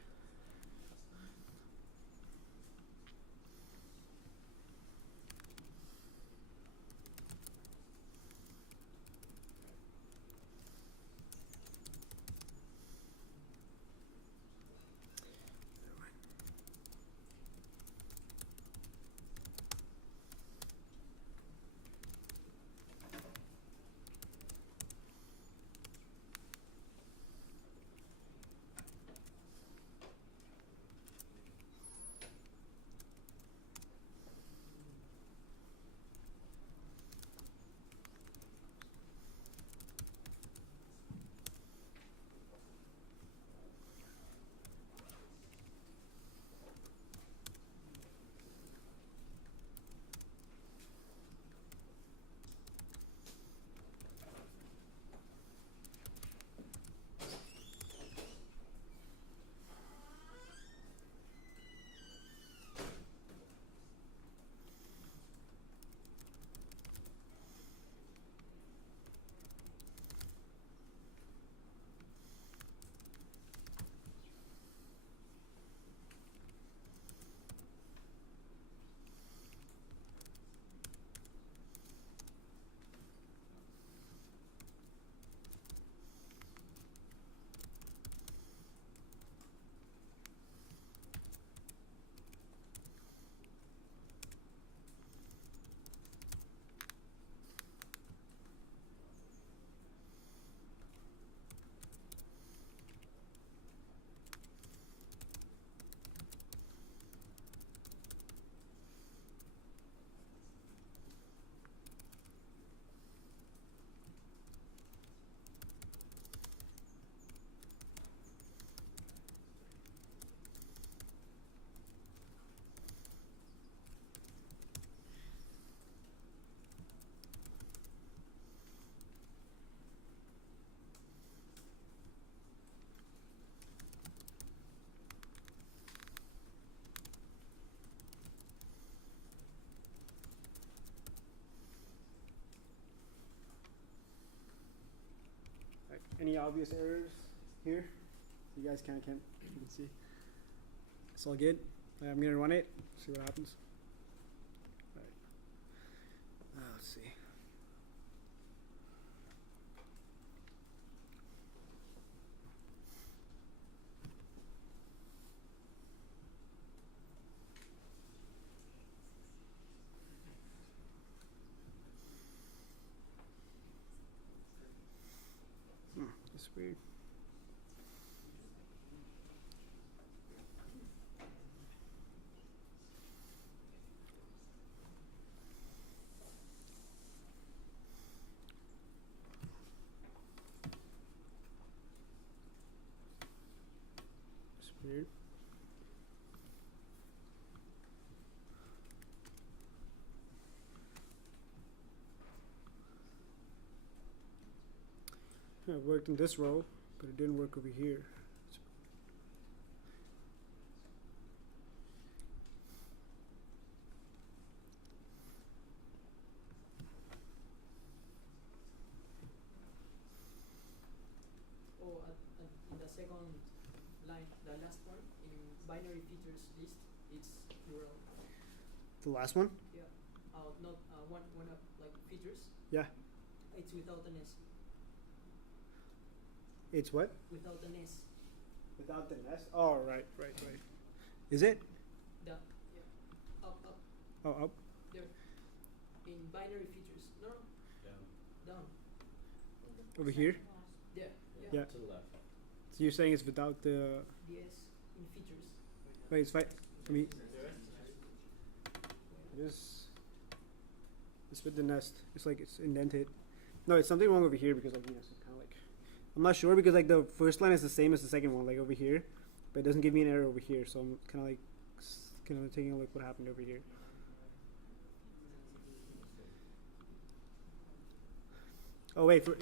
Any obvious errors here? You guys can't you can see. It's all good. I'm gonna run it, see what happens. All right. Let's see. That's weird. That's weird. It worked in this row, but it didn't work over here. Oh, in the second line, the last one, in binary features list, it's plural. The last one? Yeah. Not one of like features. Yeah. It's without an S. It's what? Without an S. Without the S? Oh, right. Is it? Up. Oh, up. There. In binary features. No. Down. Over here? There. Yeah. To the left. So you're saying it's without the... The S in features. Wait, it's fine. I mean, it's with the nest. It's like it's indented. No, it's something wrong over here because like, it's kind of like... I'm not sure because like the first line is the same as the second one, like over here. But it doesn't give me an error over here. So I'm kind of like... taking a look what happened over here. Oh wait, for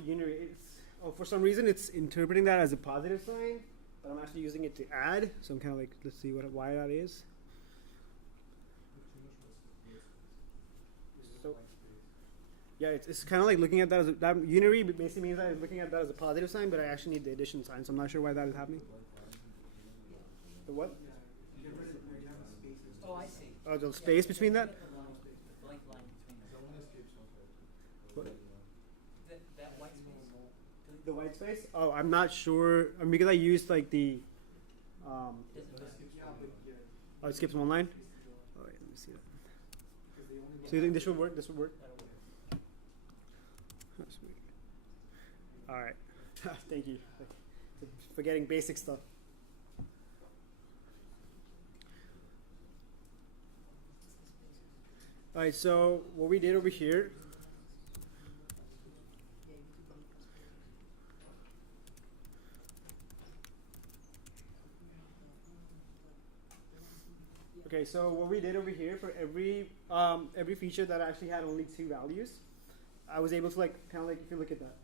for some reason it's interpreting that as a positive sign, but I'm actually using it to add. So I'm kind of like, let's see why that is. So yeah, it's kind of like looking at that as that unary basically means that it's looking at that as a positive sign, but I actually need the addition sign. So I'm not sure why that is happening. The what? Oh, I see. Oh, the space between that. The blank line between them. That white space. The white space? Oh, I'm not sure. I mean, because I used like the. Oh, it skips one line. Oh, wait, let me see that. So you think this would work? This would work. That's weird. All right. Thank you for getting basic stuff. All right. So what we did over here. Okay, so what we did over here for every feature that actually had only 2 values, I was able to like kind of like if you look at that.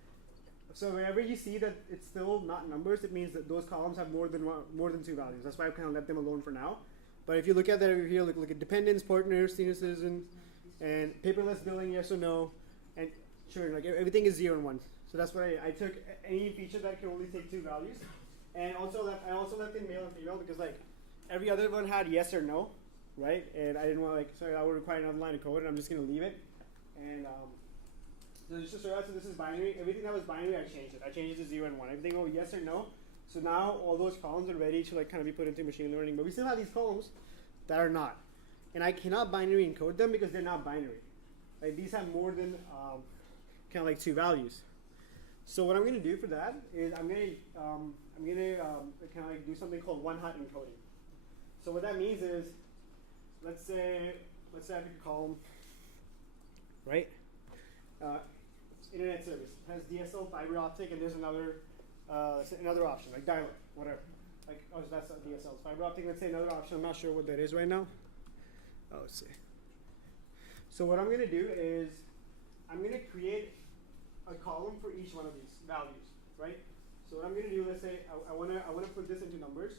So whenever you see that it's still not numbers, it means that those columns have more than 2 values. That's why I've kind of let them alone for now. But if you look at that over here, look at dependents, partners, senior citizens, and paperless billing, yes or no, and sure, like everything is 0 and 1. So that's why I took any feature that can only take 2 values, and also I also left in male and female because like every other one had yes or no, right? And I didn't want like sorry I would require another line of code, and I'm just gonna leave it. And so just to show you, so this is binary. Everything that was binary, I changed it. I changed it to 0 and 1. Everything over yes or no. So now all those columns are ready to like kind of be put into machine learning. But we still have these columns that are not, and I cannot binary encode them because they're not binary. Like these have more than kind of like 2 values. So what I'm gonna do for that is I'm gonna kind of like do something called one-hot encoding. So what that means is, let's say I pick a column, right? Internet service it has DSL, fiber optic, and there's another option like dial-up, whatever. Like so that's DSL, fiber optic. Let's say another option. I'm not sure what that is right now. Oh, let's see. So what I'm gonna do is I'm gonna create a column for each one of these values, right? So what I'm gonna do, let's say I wanna put this into numbers.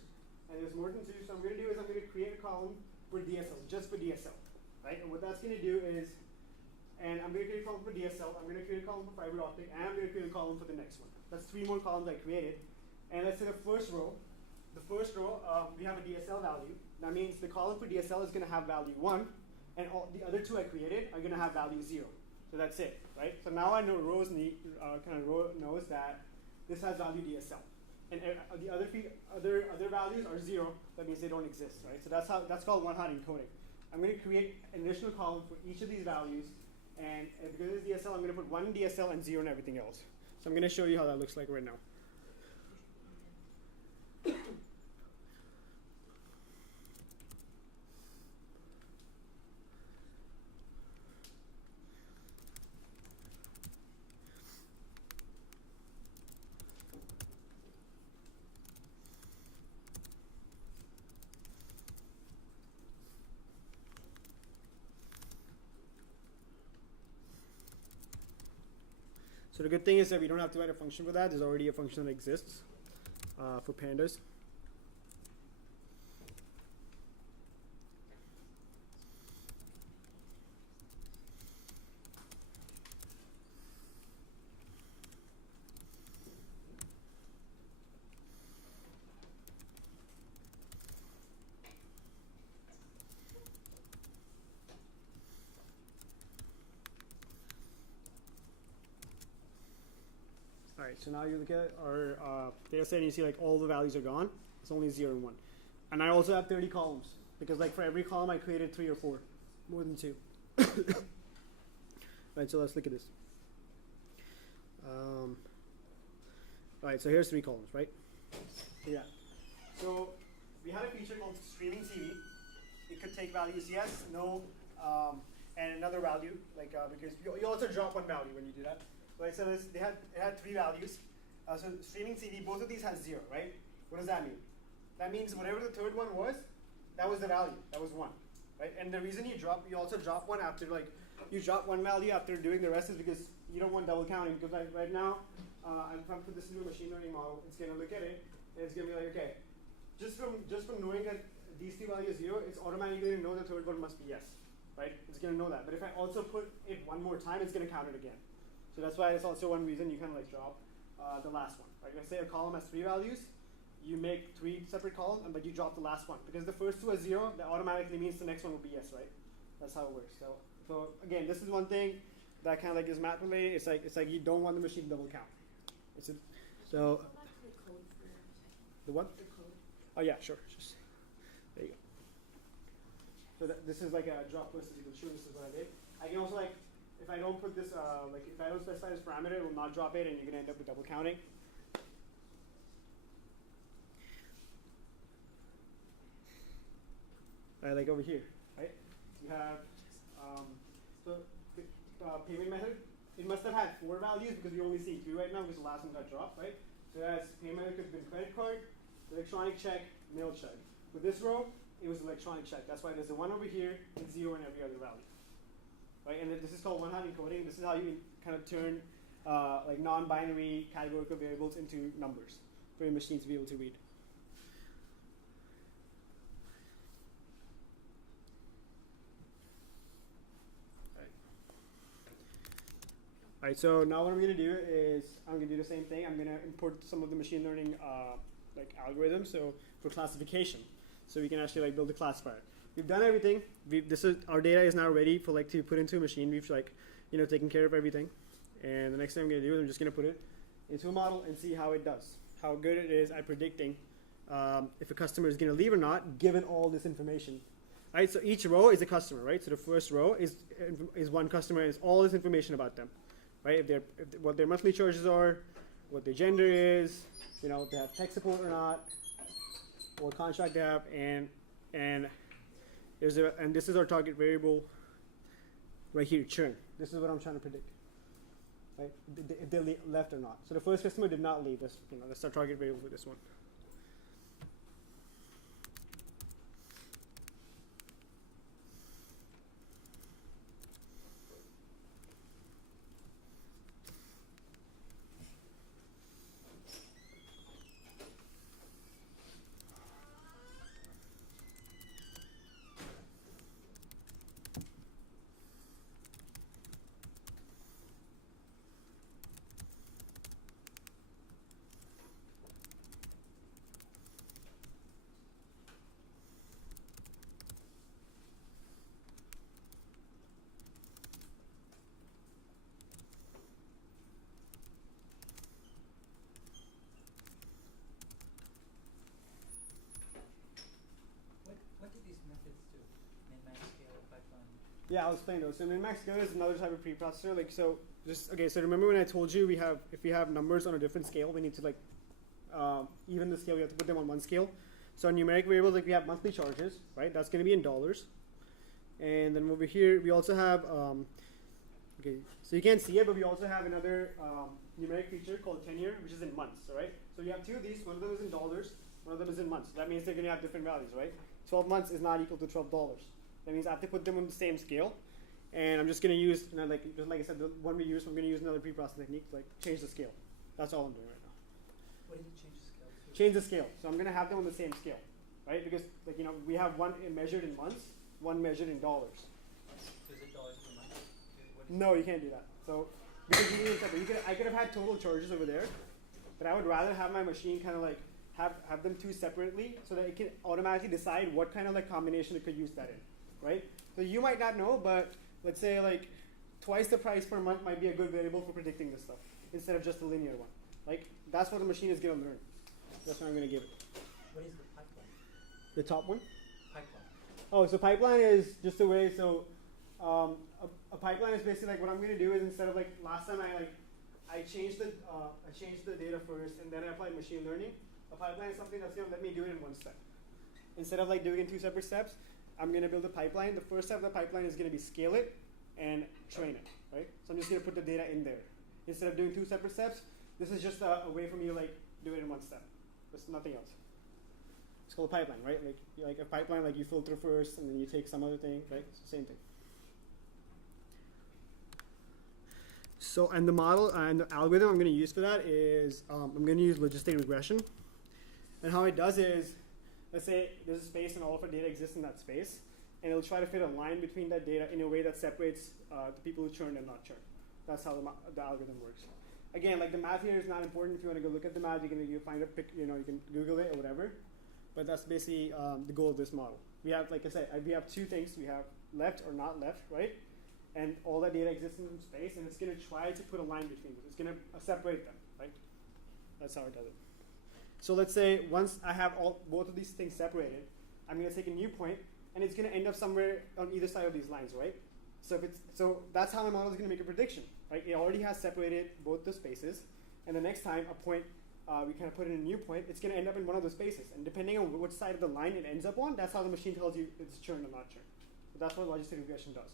And there's more than 2, so I'm going to do is I'm going to create a column for DSL, just for DSL, right? And what that's going to do is, and I'm going to create a column for DSL, I'm going to create a column for fiber optic, and I'm going to create a column for the next one. That's 3 more columns I created. And let's say the first row the first row, we have a DSL value. That means the column for DSL is going to have value 1, and all the other two I created are going to have value 0. So that's it, right? So now I know row knows that this has value DSL, and the other values are 0. That means they don't exist, right? So that's called one-hot encoding. I'm going to create an additional column for each of these values, and because it's DSL, I'm going to put 1 DSL and 0 and everything else. So I'm going to show you how that looks like right now. So the good thing is that we don't have to write a function for that. There's already a function that exists for pandas. All right, so now you look at our data set and you see like all the values are gone. It's only 0 and 1. And I also have 30 columns because like for every column I created 3 or 4, more than 2. Right, so let's look at this. All right, so here's 3 columns, right? Yeah. So we had a feature called streaming TV. It could take values yes, no, and another value, like because you also drop one value when you do that. Right, so it had 3 values. So streaming CV, both of these has 0, right? What does that mean? That means whatever the third one was, that was the value. That was 1, right? And the reason you also drop one after, like, you drop one value after doing the rest is because you don't want double counting. Because right now, I'm trying to put this into a machine learning model. It's going to look at it, and it's going to be like, okay, just from knowing that these 3 values are 0, it's automatically going to know the third one must be yes, right? It's going to know that. But if I also put it one more time, it's going to count it again. So that's why it's also one reason you kind of like drop the last one. Right? Let's say a column has 3 values, you make 3 separate columns, but you drop the last one. Because the first 2 are 0, that automatically means the next one will be yes, right? That's how it works. So again, this is one thing that kind of like is math related. It's like you don't want the machine to double count. So Go back to the code for a second. the what? The code. Oh yeah, sure. Just, there you go. So this is like a drop list. As you can show, this is what I did. I can also like, if I don't put this, like if I don't specify this parameter, it will not drop it, and you're gonna end up with double counting. Like over here, right? You have so the payment method. It must have had 4 values because we only see 2 right now because the last one got dropped, right? So that's payment method could have been credit card, electronic check, mail check. For this row, it was electronic check. That's why there's a 1 over here and 0 in every other value. Right, and this is called one-hot encoding. This is how you kind of turn like non-binary categorical variables into numbers for your machine to be able to read. All right, so now what I'm going to do is I'm going to do the same thing. I'm going to import some of the machine learning like algorithms so for classification, so we can actually like build a classifier. We've done everything. Our data is now ready for like to put into a machine. We've like taken care of everything, and the next thing I'm going to do is I'm just going to put it into a model and see how it does, how good it is at predicting if a customer is going to leave or not, given all this information. Right, so each row is a customer, right? So the first row is one customer, and it's all this information about them. Right, what their monthly charges are, what their gender is, if they have tech support or not, what contract they have, and this is our target variable right here, churn. This is what I'm trying to predict, right? If they left or not. So the first customer did not leave. That's our target variable for this one. Yeah, I'll explain those. So min-max scale is another type of preprocessor. Like so, just okay. So remember when I told you if we have numbers on a different scale, we need to like even the scale. We have to put them on one scale. So on numeric variables, like we have monthly charges, right? That's going to be in dollars. And then over here, we also have okay. So you can't see it, but we also have another numeric feature called tenure, which is in months, all right? So we have two of these. One of them is in dollars. One of them is in months. That means they're going to have different values, right? 12 months is not equal to $12. That means I have to put them on the same scale. And I'm just going to use, just like I said, the one we used, I'm going to use another pre-processing technique to like change the scale. That's all I'm doing right now. What did you change the scale to? Change the scale. So I'm going to have them on the same scale, right? Because we have one measured in months, one measured in dollars. So is it dollars per month? No, you can't do that. So because I could have had total charges over there, but I would rather have my machine kind of like have them two separately so that it can automatically decide what kind of like combination it could use that in, right? So you might not know, but let's say like twice the price per month might be a good variable for predicting this stuff instead of just a linear one. Like that's what the machine is going to learn. That's what I'm going to give it. What is the pipeline? The top one? Pipeline. Oh, so pipeline is just a way. So a pipeline is basically like what I'm going to do is instead of like last time I changed the data first and then I applied machine learning. A pipeline is something that's going to let me do it in one step. Instead of like doing it in two separate steps, I'm going to build a pipeline. The first step of the pipeline is going to be scale it and train it, right? So I'm just going to put the data in there. Instead of doing two separate steps, this is just a way for me to like do it in one step. There's nothing else. It's called a pipeline, right? Like a pipeline, like you filter first and then you take some other thing, right? It's the same thing. So, and the model and the algorithm I'm going to use for that is I'm going to use logistic regression. And how it does is, let's say there's a space and all of our data exists in that space, and it'll try to fit a line between that data in a way that separates the people who churned and not churned. That's how the algorithm works. Again, like the math here is not important. If you want to go look at the math, you can find it, you can Google it or whatever. But that's basically the goal of this model. We have, like I said, we have two things. We have left or not left, right? And all that data exists in space, and it's going to try to put a line between them. It's going to separate them, right? That's how it does it. So let's say once I have both of these things separated, I'm going to take a new point, and it's going to end up somewhere on either side of these lines, right? So that's how my model is going to make a prediction, right? It already has separated both the spaces, and the next time a point, we kind of put in a new point, it's going to end up in one of those spaces. And depending on which side of the line it ends up on, that's how the machine tells you it's churned or not churned. So that's what logistic regression does.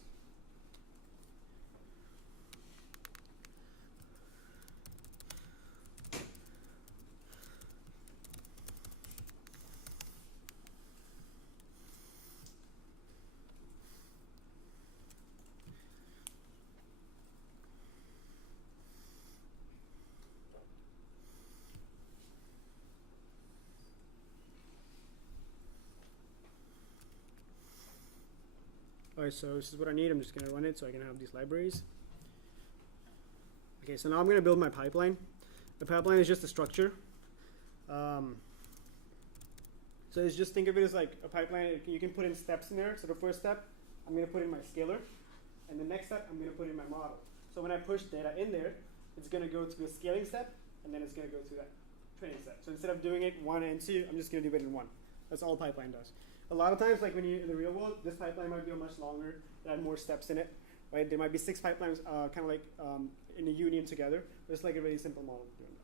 Alright, so this is what I need. I'm just going to run it so I can have these libraries. Okay, so now I'm going to build my pipeline. The pipeline is just a structure. So it's just think of it as like a pipeline. You can put in steps in there. So the first step, I'm going to put in my scalar. And the next step, I'm going to put in my model. So when I push data in there, it's going to go to the scaling step, and then it's going to go to that training step. So instead of doing it 1 and 2, I'm just going to do it in 1. That's all pipeline does. A lot of times, like when you're in the real world, this pipeline might be much longer. It had more steps in it, right? There might be 6 pipelines, kind of like in a union together. But it's like a really simple model of doing that.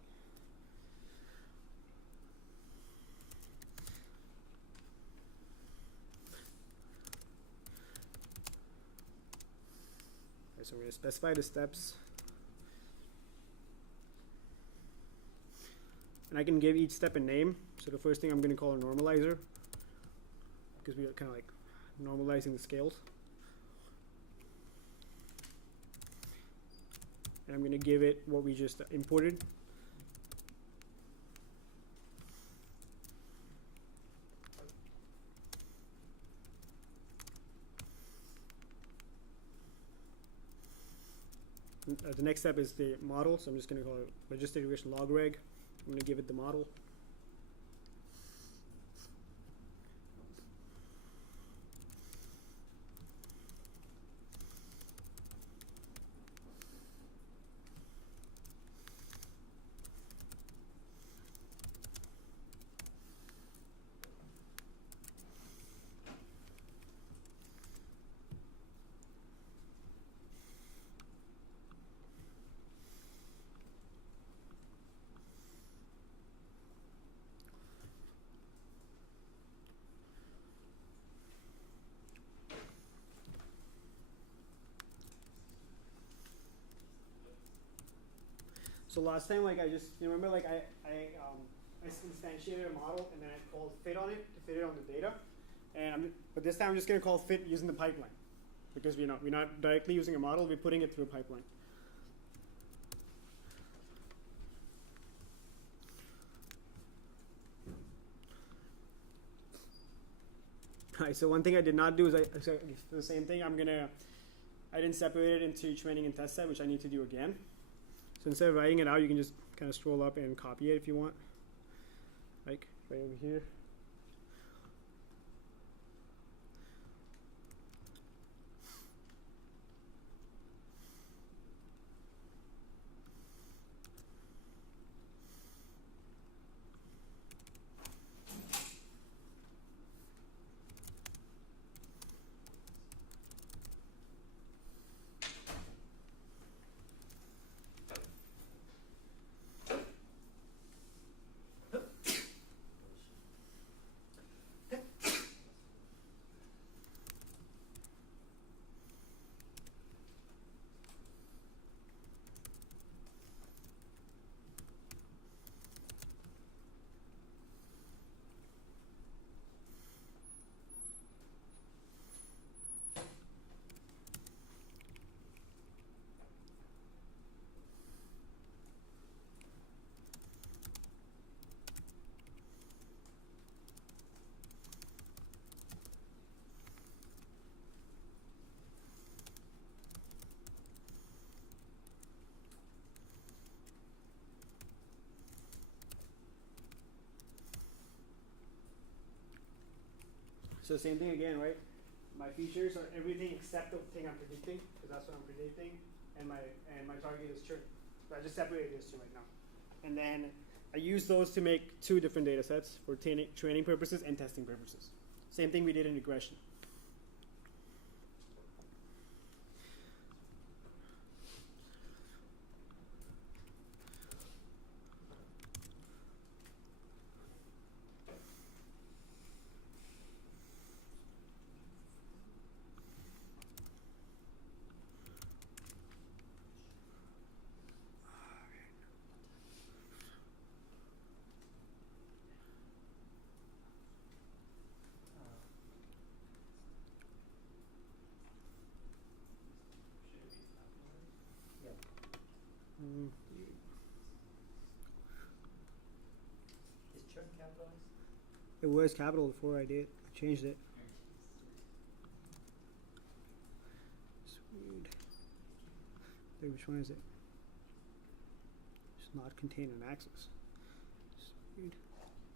Okay, so we're going to specify the steps, and I can give each step a name. So the first thing I'm going to call a normalizer, because we are kind of like normalizing the scales. And I'm going to give it what we just imported. The next step is the model, so I'm just going to call it logistic regression log reg. I'm going to give it the model. So last time, like I just, you remember, like I instantiated a model and then I called fit on it to fit it on the data. But this time I'm just going to call fit using the pipeline, because we're not directly using a model, we're putting it through a pipeline. Alright, so one thing I did not do is so for the same thing, I didn't separate it into training and test set, which I need to do again. So instead of writing it out, you can just kind of scroll up and copy it if you want. Like right over here. So same thing again, right? My features are everything except the thing I'm predicting, because that's what I'm predicting, and my target is churn. So I just separated these two right now. And then I use those to make two different data sets for training purposes and testing purposes. Same thing we did in regression. Is churn capitalized? It was capital before I changed it. Sweet. Wait, which one is it? It's not contain an axis. Sweet.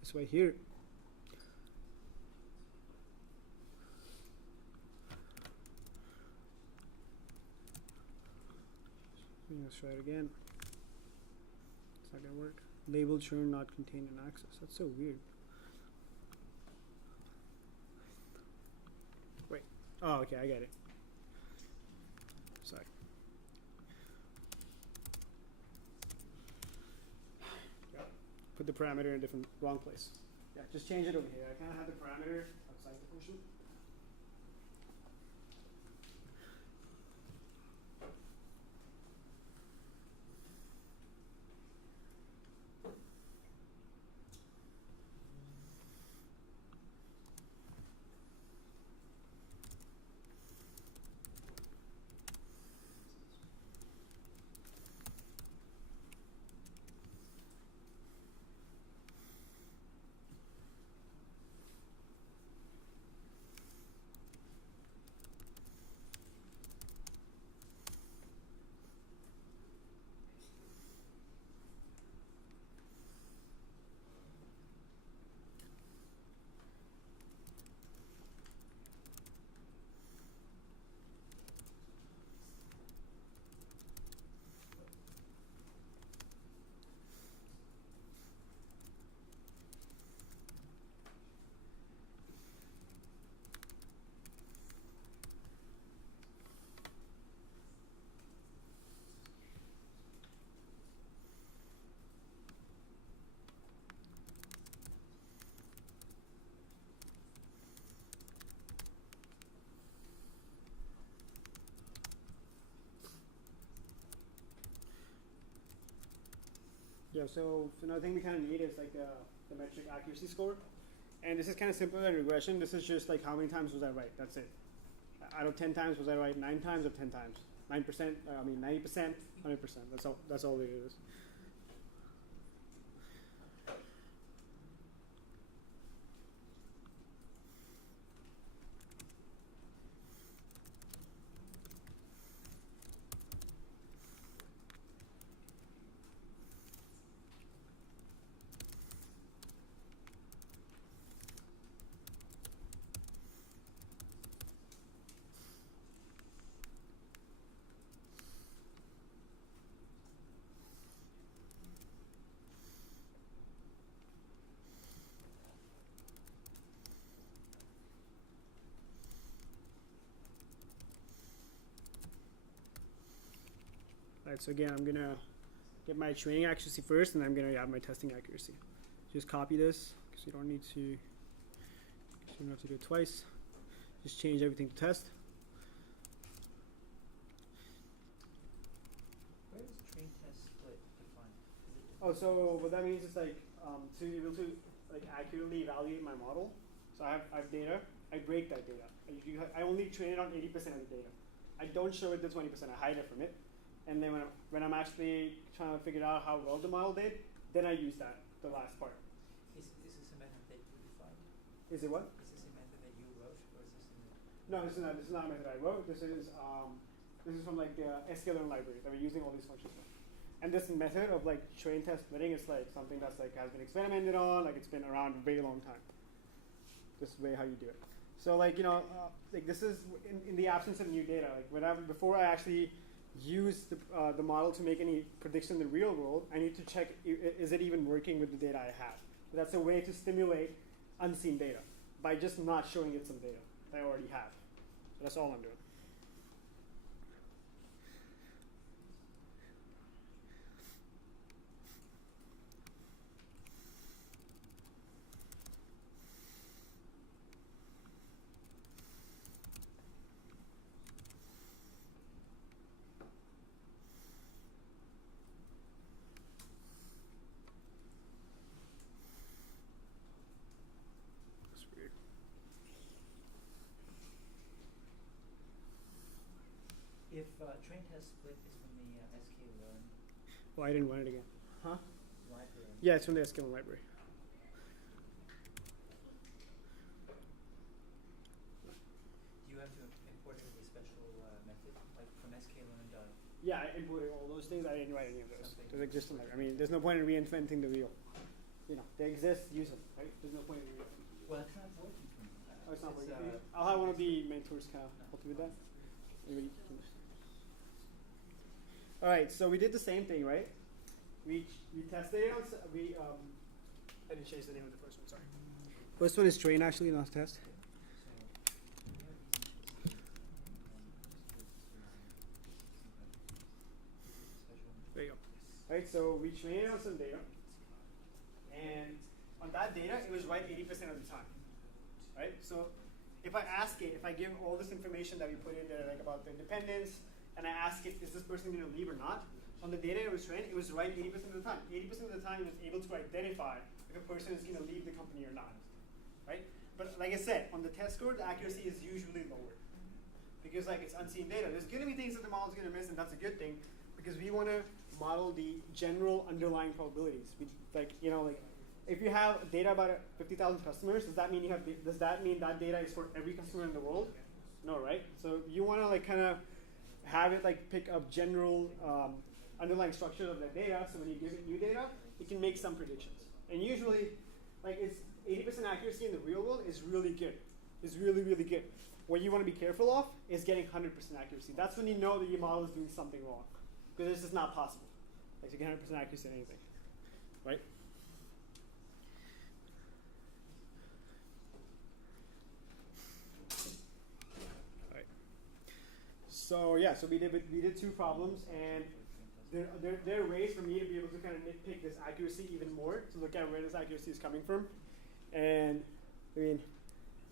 This right here. Let's try it again. It's not gonna work. Label churn not contain an axis. That's so weird. Wait. Oh, okay, I get it. Sorry. Yep. Put the parameter in a different wrong place. Yeah, just change it over here. I kind of have the parameter outside the function. Yeah, so another thing we kind of need is like the metric accuracy score. And this is kind of simpler than regression. This is just like how many times was I right? That's it. Out of 10 times, was I right 9 times or 10 times? 9%, 90%, 100%. That's all it is. Alright, so again, I'm going to get my training accuracy first, and I'm going to have my testing accuracy. Just copy this, because you don't need to, you don't have to do it twice. Just change everything to test. Where is train test split defined? Oh, so what that means is like to be able to like accurately evaluate my model. So I have data. I break that data. I only train it on 80% of the data. I don't show it the 20%. I hide it from it. And then when I'm actually trying to figure out how well the model did, then I use that, the last part. Is this a method that you defined? Is it what? Is this a method that you wrote, or is this a No, this is not a method I wrote. This is from like the sklearn library that we're using all these functions with. And this method of like train test splitting is like something that's like has been experimented on, like it's been around a very long time. This way how you do it. So like like this is in the absence of new data. Like before I actually use the model to make any prediction in the real world, I need to check is it even working with the data I have. So that's a way to stimulate unseen data by just not showing it some data that I already have. So that's all I'm doing. If train test split is from the sklearn Oh, I didn't run it again. Huh? library, Yeah, it's from the sklearn library. do you have to import it with a special method, like from sklearn dot? Yeah, I imported all those things. I didn't write any of those. Something. Those exist in there. I mean, there's no point in reinventing the wheel. They exist, use them, right? There's no point in reinventing. Well, it's not working for me. Oh, it's not working for you? I'll have one of the mentors kind of help you with that. Anybody? All right, so we did the same thing, right? We tested it on I didn't change the name of the first one. Sorry. First one is train actually, not test. There you go. Right, so we trained it on some data, and on that data, it was right 80% of the time. Right? So if I ask it, if I give all this information that we put in there, like about the independence, and I ask it, is this person going to leave or not? On the data it was trained, it was right 80% of the time. 80% of the time, it was able to identify if a person is going to leave the company or not. Right? But like I said, on the test score, the accuracy is usually lower. Because like it's unseen data. There's going to be things that the model is going to miss, and that's a good thing, because we want to model the general underlying probabilities. If you have data about 50,000 customers, does that mean that data is for every customer in the world? No, right? So you want to like kind of have it like pick up general underlying structure of that data. So when you give it new data, it can make some predictions. And usually, like it's 80% accuracy in the real world is really good. It's really, really good. What you want to be careful of is getting 100% accuracy. That's when you know that your model is doing something wrong, because this is not possible. Like to get 100% accuracy in anything, right? So yeah, so we did two problems, and there are ways for me to be able to kind of nitpick this accuracy even more, to look at where this accuracy is coming from. And I mean,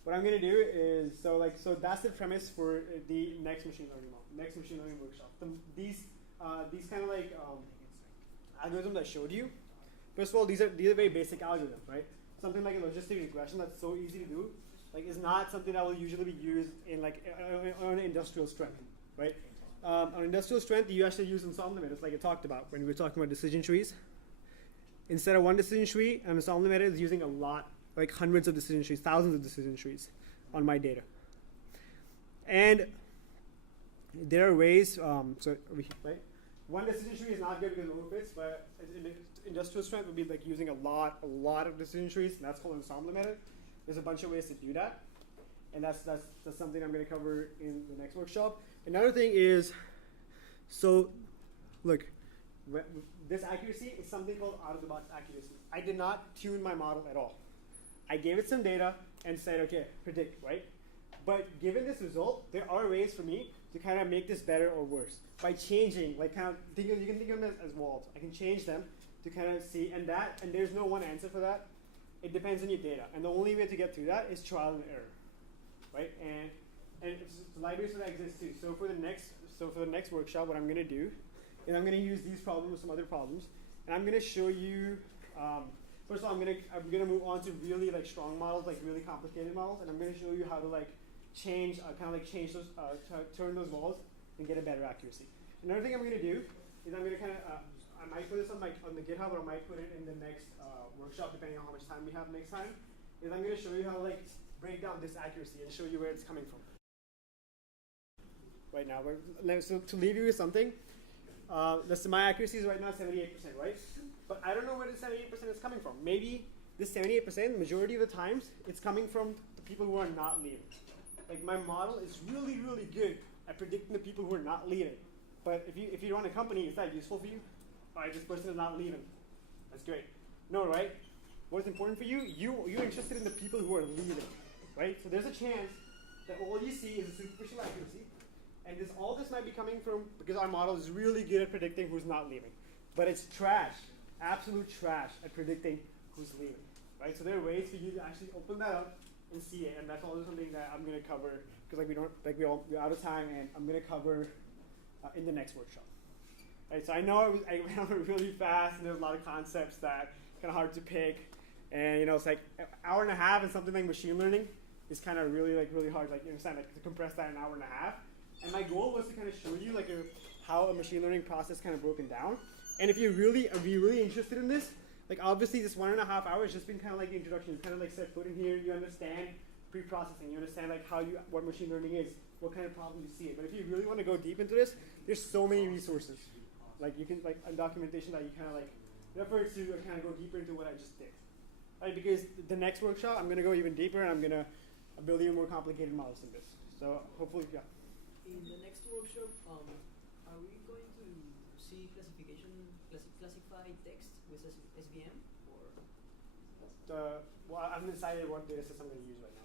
what I'm going to do is, so that's the premise for the next machine learning workshop. These kind of like algorithms I showed you, First of all, these are very basic algorithms, right? Something like a logistic regression that's so easy to do, like is not something that will usually be used in like on industrial strength, right? On industrial strength, you actually use ensemble limiters, like I talked about when we were talking about decision trees. Instead of one decision tree, an ensemble limiter is using a lot, like hundreds of decision trees, thousands of decision trees on my data. And there are ways, right? One decision tree is not good because it overfits, but industrial strength would be like using a lot of decision trees, and that's called an ensemble limiter. There's a bunch of ways to do that, and that's something I'm going to cover in the next workshop. Another thing is, so look, this accuracy is something called out-of-the-box accuracy. I did not tune my model at all. I gave it some data and said, okay, predict, right? But given this result, there are ways for me to kind of make this better or worse by changing, like kind of, you can think of them as walls. I can change them to kind of see, and there's no one answer for that. It depends on your data, and the only way to get through that is trial and error, right? And it's libraries for that exist too. So for the next workshop, what I'm going to do is I'm going to use these problems with some other problems, and I'm going to show you. First of all, I'm gonna move on to really like strong models, like really complicated models, and I'm going to show you how to like change those, turn those walls and get a better accuracy. Another thing I'm going to do is I'm going to kind of I might put this on the GitHub, or I might put it in the next workshop, depending on how much time we have next time. Is I'm going to show you how to like break down this accuracy and show you where it's coming from. Right now, so to leave you with something, my accuracy is right now 78%, right? But I don't know where the 78% is coming from. Maybe this 78%, majority of the times, it's coming from the people who are not leaving. Like my model is really, really good at predicting the people who are not leaving. But if you run a company, is that useful for you? All right, this person is not leaving. That's great. No, right? What's important for you? You're interested in the people who are leaving, right? So there's a chance that all you see is a superficial accuracy, and all this might be coming from because our model is really good at predicting who's not leaving, but it's trash, absolute trash at predicting who's leaving, right? So there are ways for you to actually open that up and see it, and that's also something that I'm going to cover because we're out of time, and I'm going to cover in the next workshop. Right, so I know I went over really fast, and there's a lot of concepts that kind of hard to pick, and it's like an hour and a half, and something like machine learning is kind of really hard, like you understand, like to compress that in an hour and a half. And my goal was to kind of show you like how a machine learning process kind of broken down. And if you're really interested in this, like obviously this 1.5 hours just been kind of like the introduction. You kind of like set foot in here, you understand pre-processing, you understand like what machine learning is, what kind of problems you see it. But if you really want to go deep into this, there's so many resources. Like you can like documentation that you kind of like refer to and kind of go deeper into what I just did. Right, because the next workshop I'm going to go even deeper, and I'm going to build even more complicated models than this. So hopefully, yeah. In the next workshop, are we going to see classify text with SVM, or? Well, I haven't decided what data sets I'm going to use right now.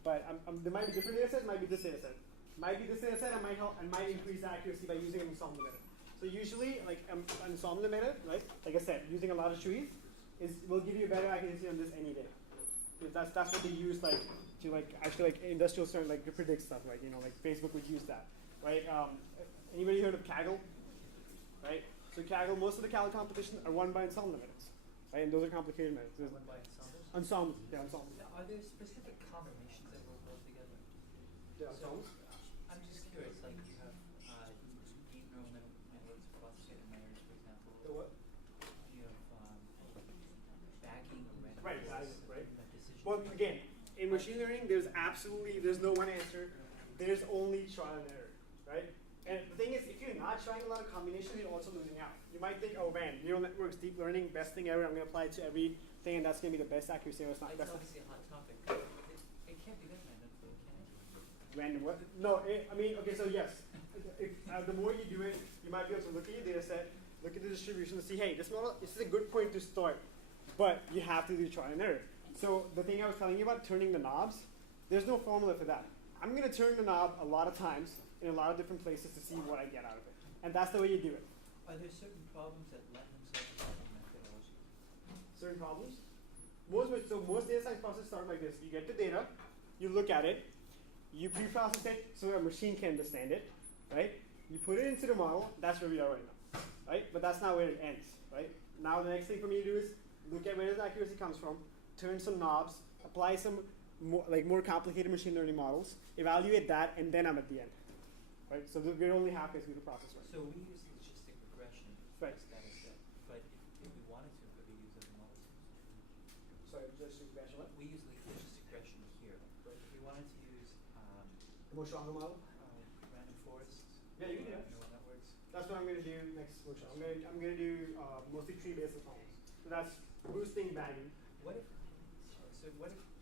But there might be different data sets. Might be this data set. Might be this data set. I might increase the accuracy by using an ensemble limiter. So usually, like an ensemble limiter, right? Like I said, using a lot of trees will give you a better accuracy on this any day. Because that's what they use like to like actually like industrial certain like to predict stuff, like like Facebook would use that, right? Anybody heard of Kaggle? Right? So Kaggle, most of the Kaggle competitions are won by ensemble limiters, right? And those are complicated methods. Won by ensembles? Ensemble, yeah, ensemble. Are there specific combinations that will go together? Yeah, ensembles. I'm just curious, like you have deep neural networks for classified layers, for example. The what? You have bagging or randomization. Right, right. Well, again, in machine learning, there's no one answer. There's only trial and error, right? And the thing is, if you're not trying a lot of combinations, you're also losing out. You might think, oh man, neural networks, deep learning, best thing ever. I'm going to apply it to everything, and that's going to be the best accuracy. It's not It's best. obviously a hot topic. It can't be that random, though, can it? Random what? No, okay, so yes. The more you do it, you might be able to look at your data set, look at the distribution, and see, hey, this is a good point to start, but you have to do trial and error. So the thing I was telling you about turning the knobs, there's no formula for that. I'm going to turn the knob a lot of times in a lot of different places to see what I get out of it. And that's the way you do it. Are there certain problems that lend themselves to that methodology? Certain problems? Most data science processes start like this. You get the data, you look at it, you pre-process it so a machine can understand it, right? You put it into the model. That's where we are right now. right? But that's not where it ends, right? Now the next thing for me to do is look at where the accuracy comes from, turn some knobs, apply some more complicated machine learning models, evaluate that, and then I'm at the end, right? So we're only halfway through the process, right? So we use logistic regression Right. as data set, but if we wanted to, could we use other models? Sorry, just regression. What? We use logistic regression here, but if we wanted to use The more stronger model. random forests, Yeah, you can do that. neural networks. That's what I'm going to do next workshop. I'm going to do mostly tree-based models. So that's boosting bagging. What if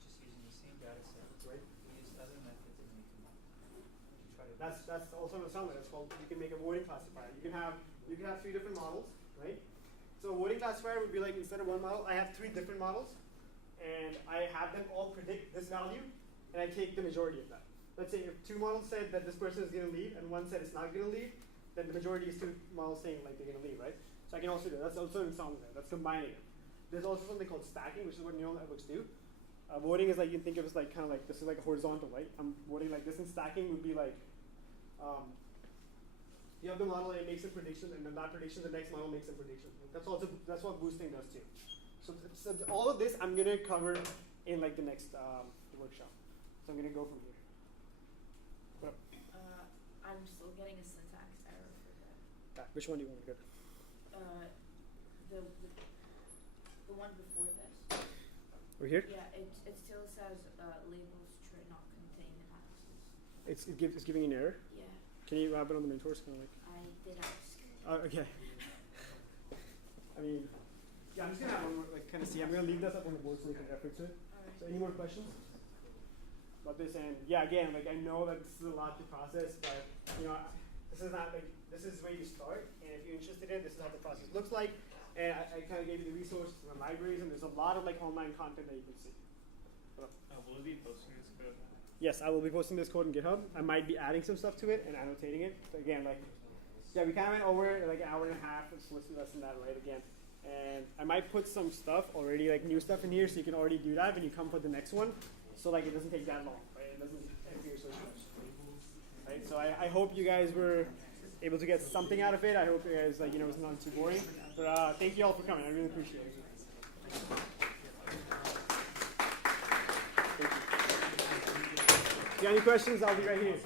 just using the same data set, Right. we use other methods and we can try to That's also a sound. It's called. You can make a voting classifier. You can have 3 different models, right? So a voting classifier would be like, instead of one model, I have 3 different models, and I have them all predict this value, and I take the majority of that. Let's say if 2 models said that this person is going to leave, and 1 said it's not going to leave, then the majority is 2 models saying like they're going to leave, right? So I can also do that. That's also in sound. That's combining it. There's also something called stacking, which is what neural networks do. Voting is like, you can think of it as like kind of like, this is like a horizontal, right? I'm voting like this, and stacking would be like, you have the model and it makes a prediction, and then that prediction, the next model makes a prediction. That's what boosting does too. So all of this I'm gonna cover in like the next workshop. So I'm gonna go from here. I'm still getting a syntax error for that. Which one do you want to go to? The one before this. Over here? Yeah, it still says labels should not contain axes. It's giving you an error. Yeah, Can you wrap it on the main source? Kind of like. I did ask. Okay. I mean, yeah, I'm just gonna have one more, like, kind of see. I'm gonna leave this up on the board so you can refer to it. Alright. So, any more questions about this? And yeah, again, like, I know that this is a lot to process, but this is not like, this is where you start. And if you're interested in it, this is how the process looks like. And I kind of gave you the resources and the libraries, and there's a lot of like online content that you can see. Will it be posting this code? Yes, I will be posting this code in GitHub. I might be adding some stuff to it and annotating it. So again, like, yeah, we kind of went over like an hour and a half. It's supposed to be less than that, right? Again, and I might put some stuff already, like new stuff in here, so you can already do that when you come for the next one. So like, it doesn't take that long, right? It doesn't take so much, right? So I hope you guys were able to get something out of it. I hope you guys it was not too boring. But thank you all for coming. I really appreciate it. Thank you. If you have any questions, I'll be right here.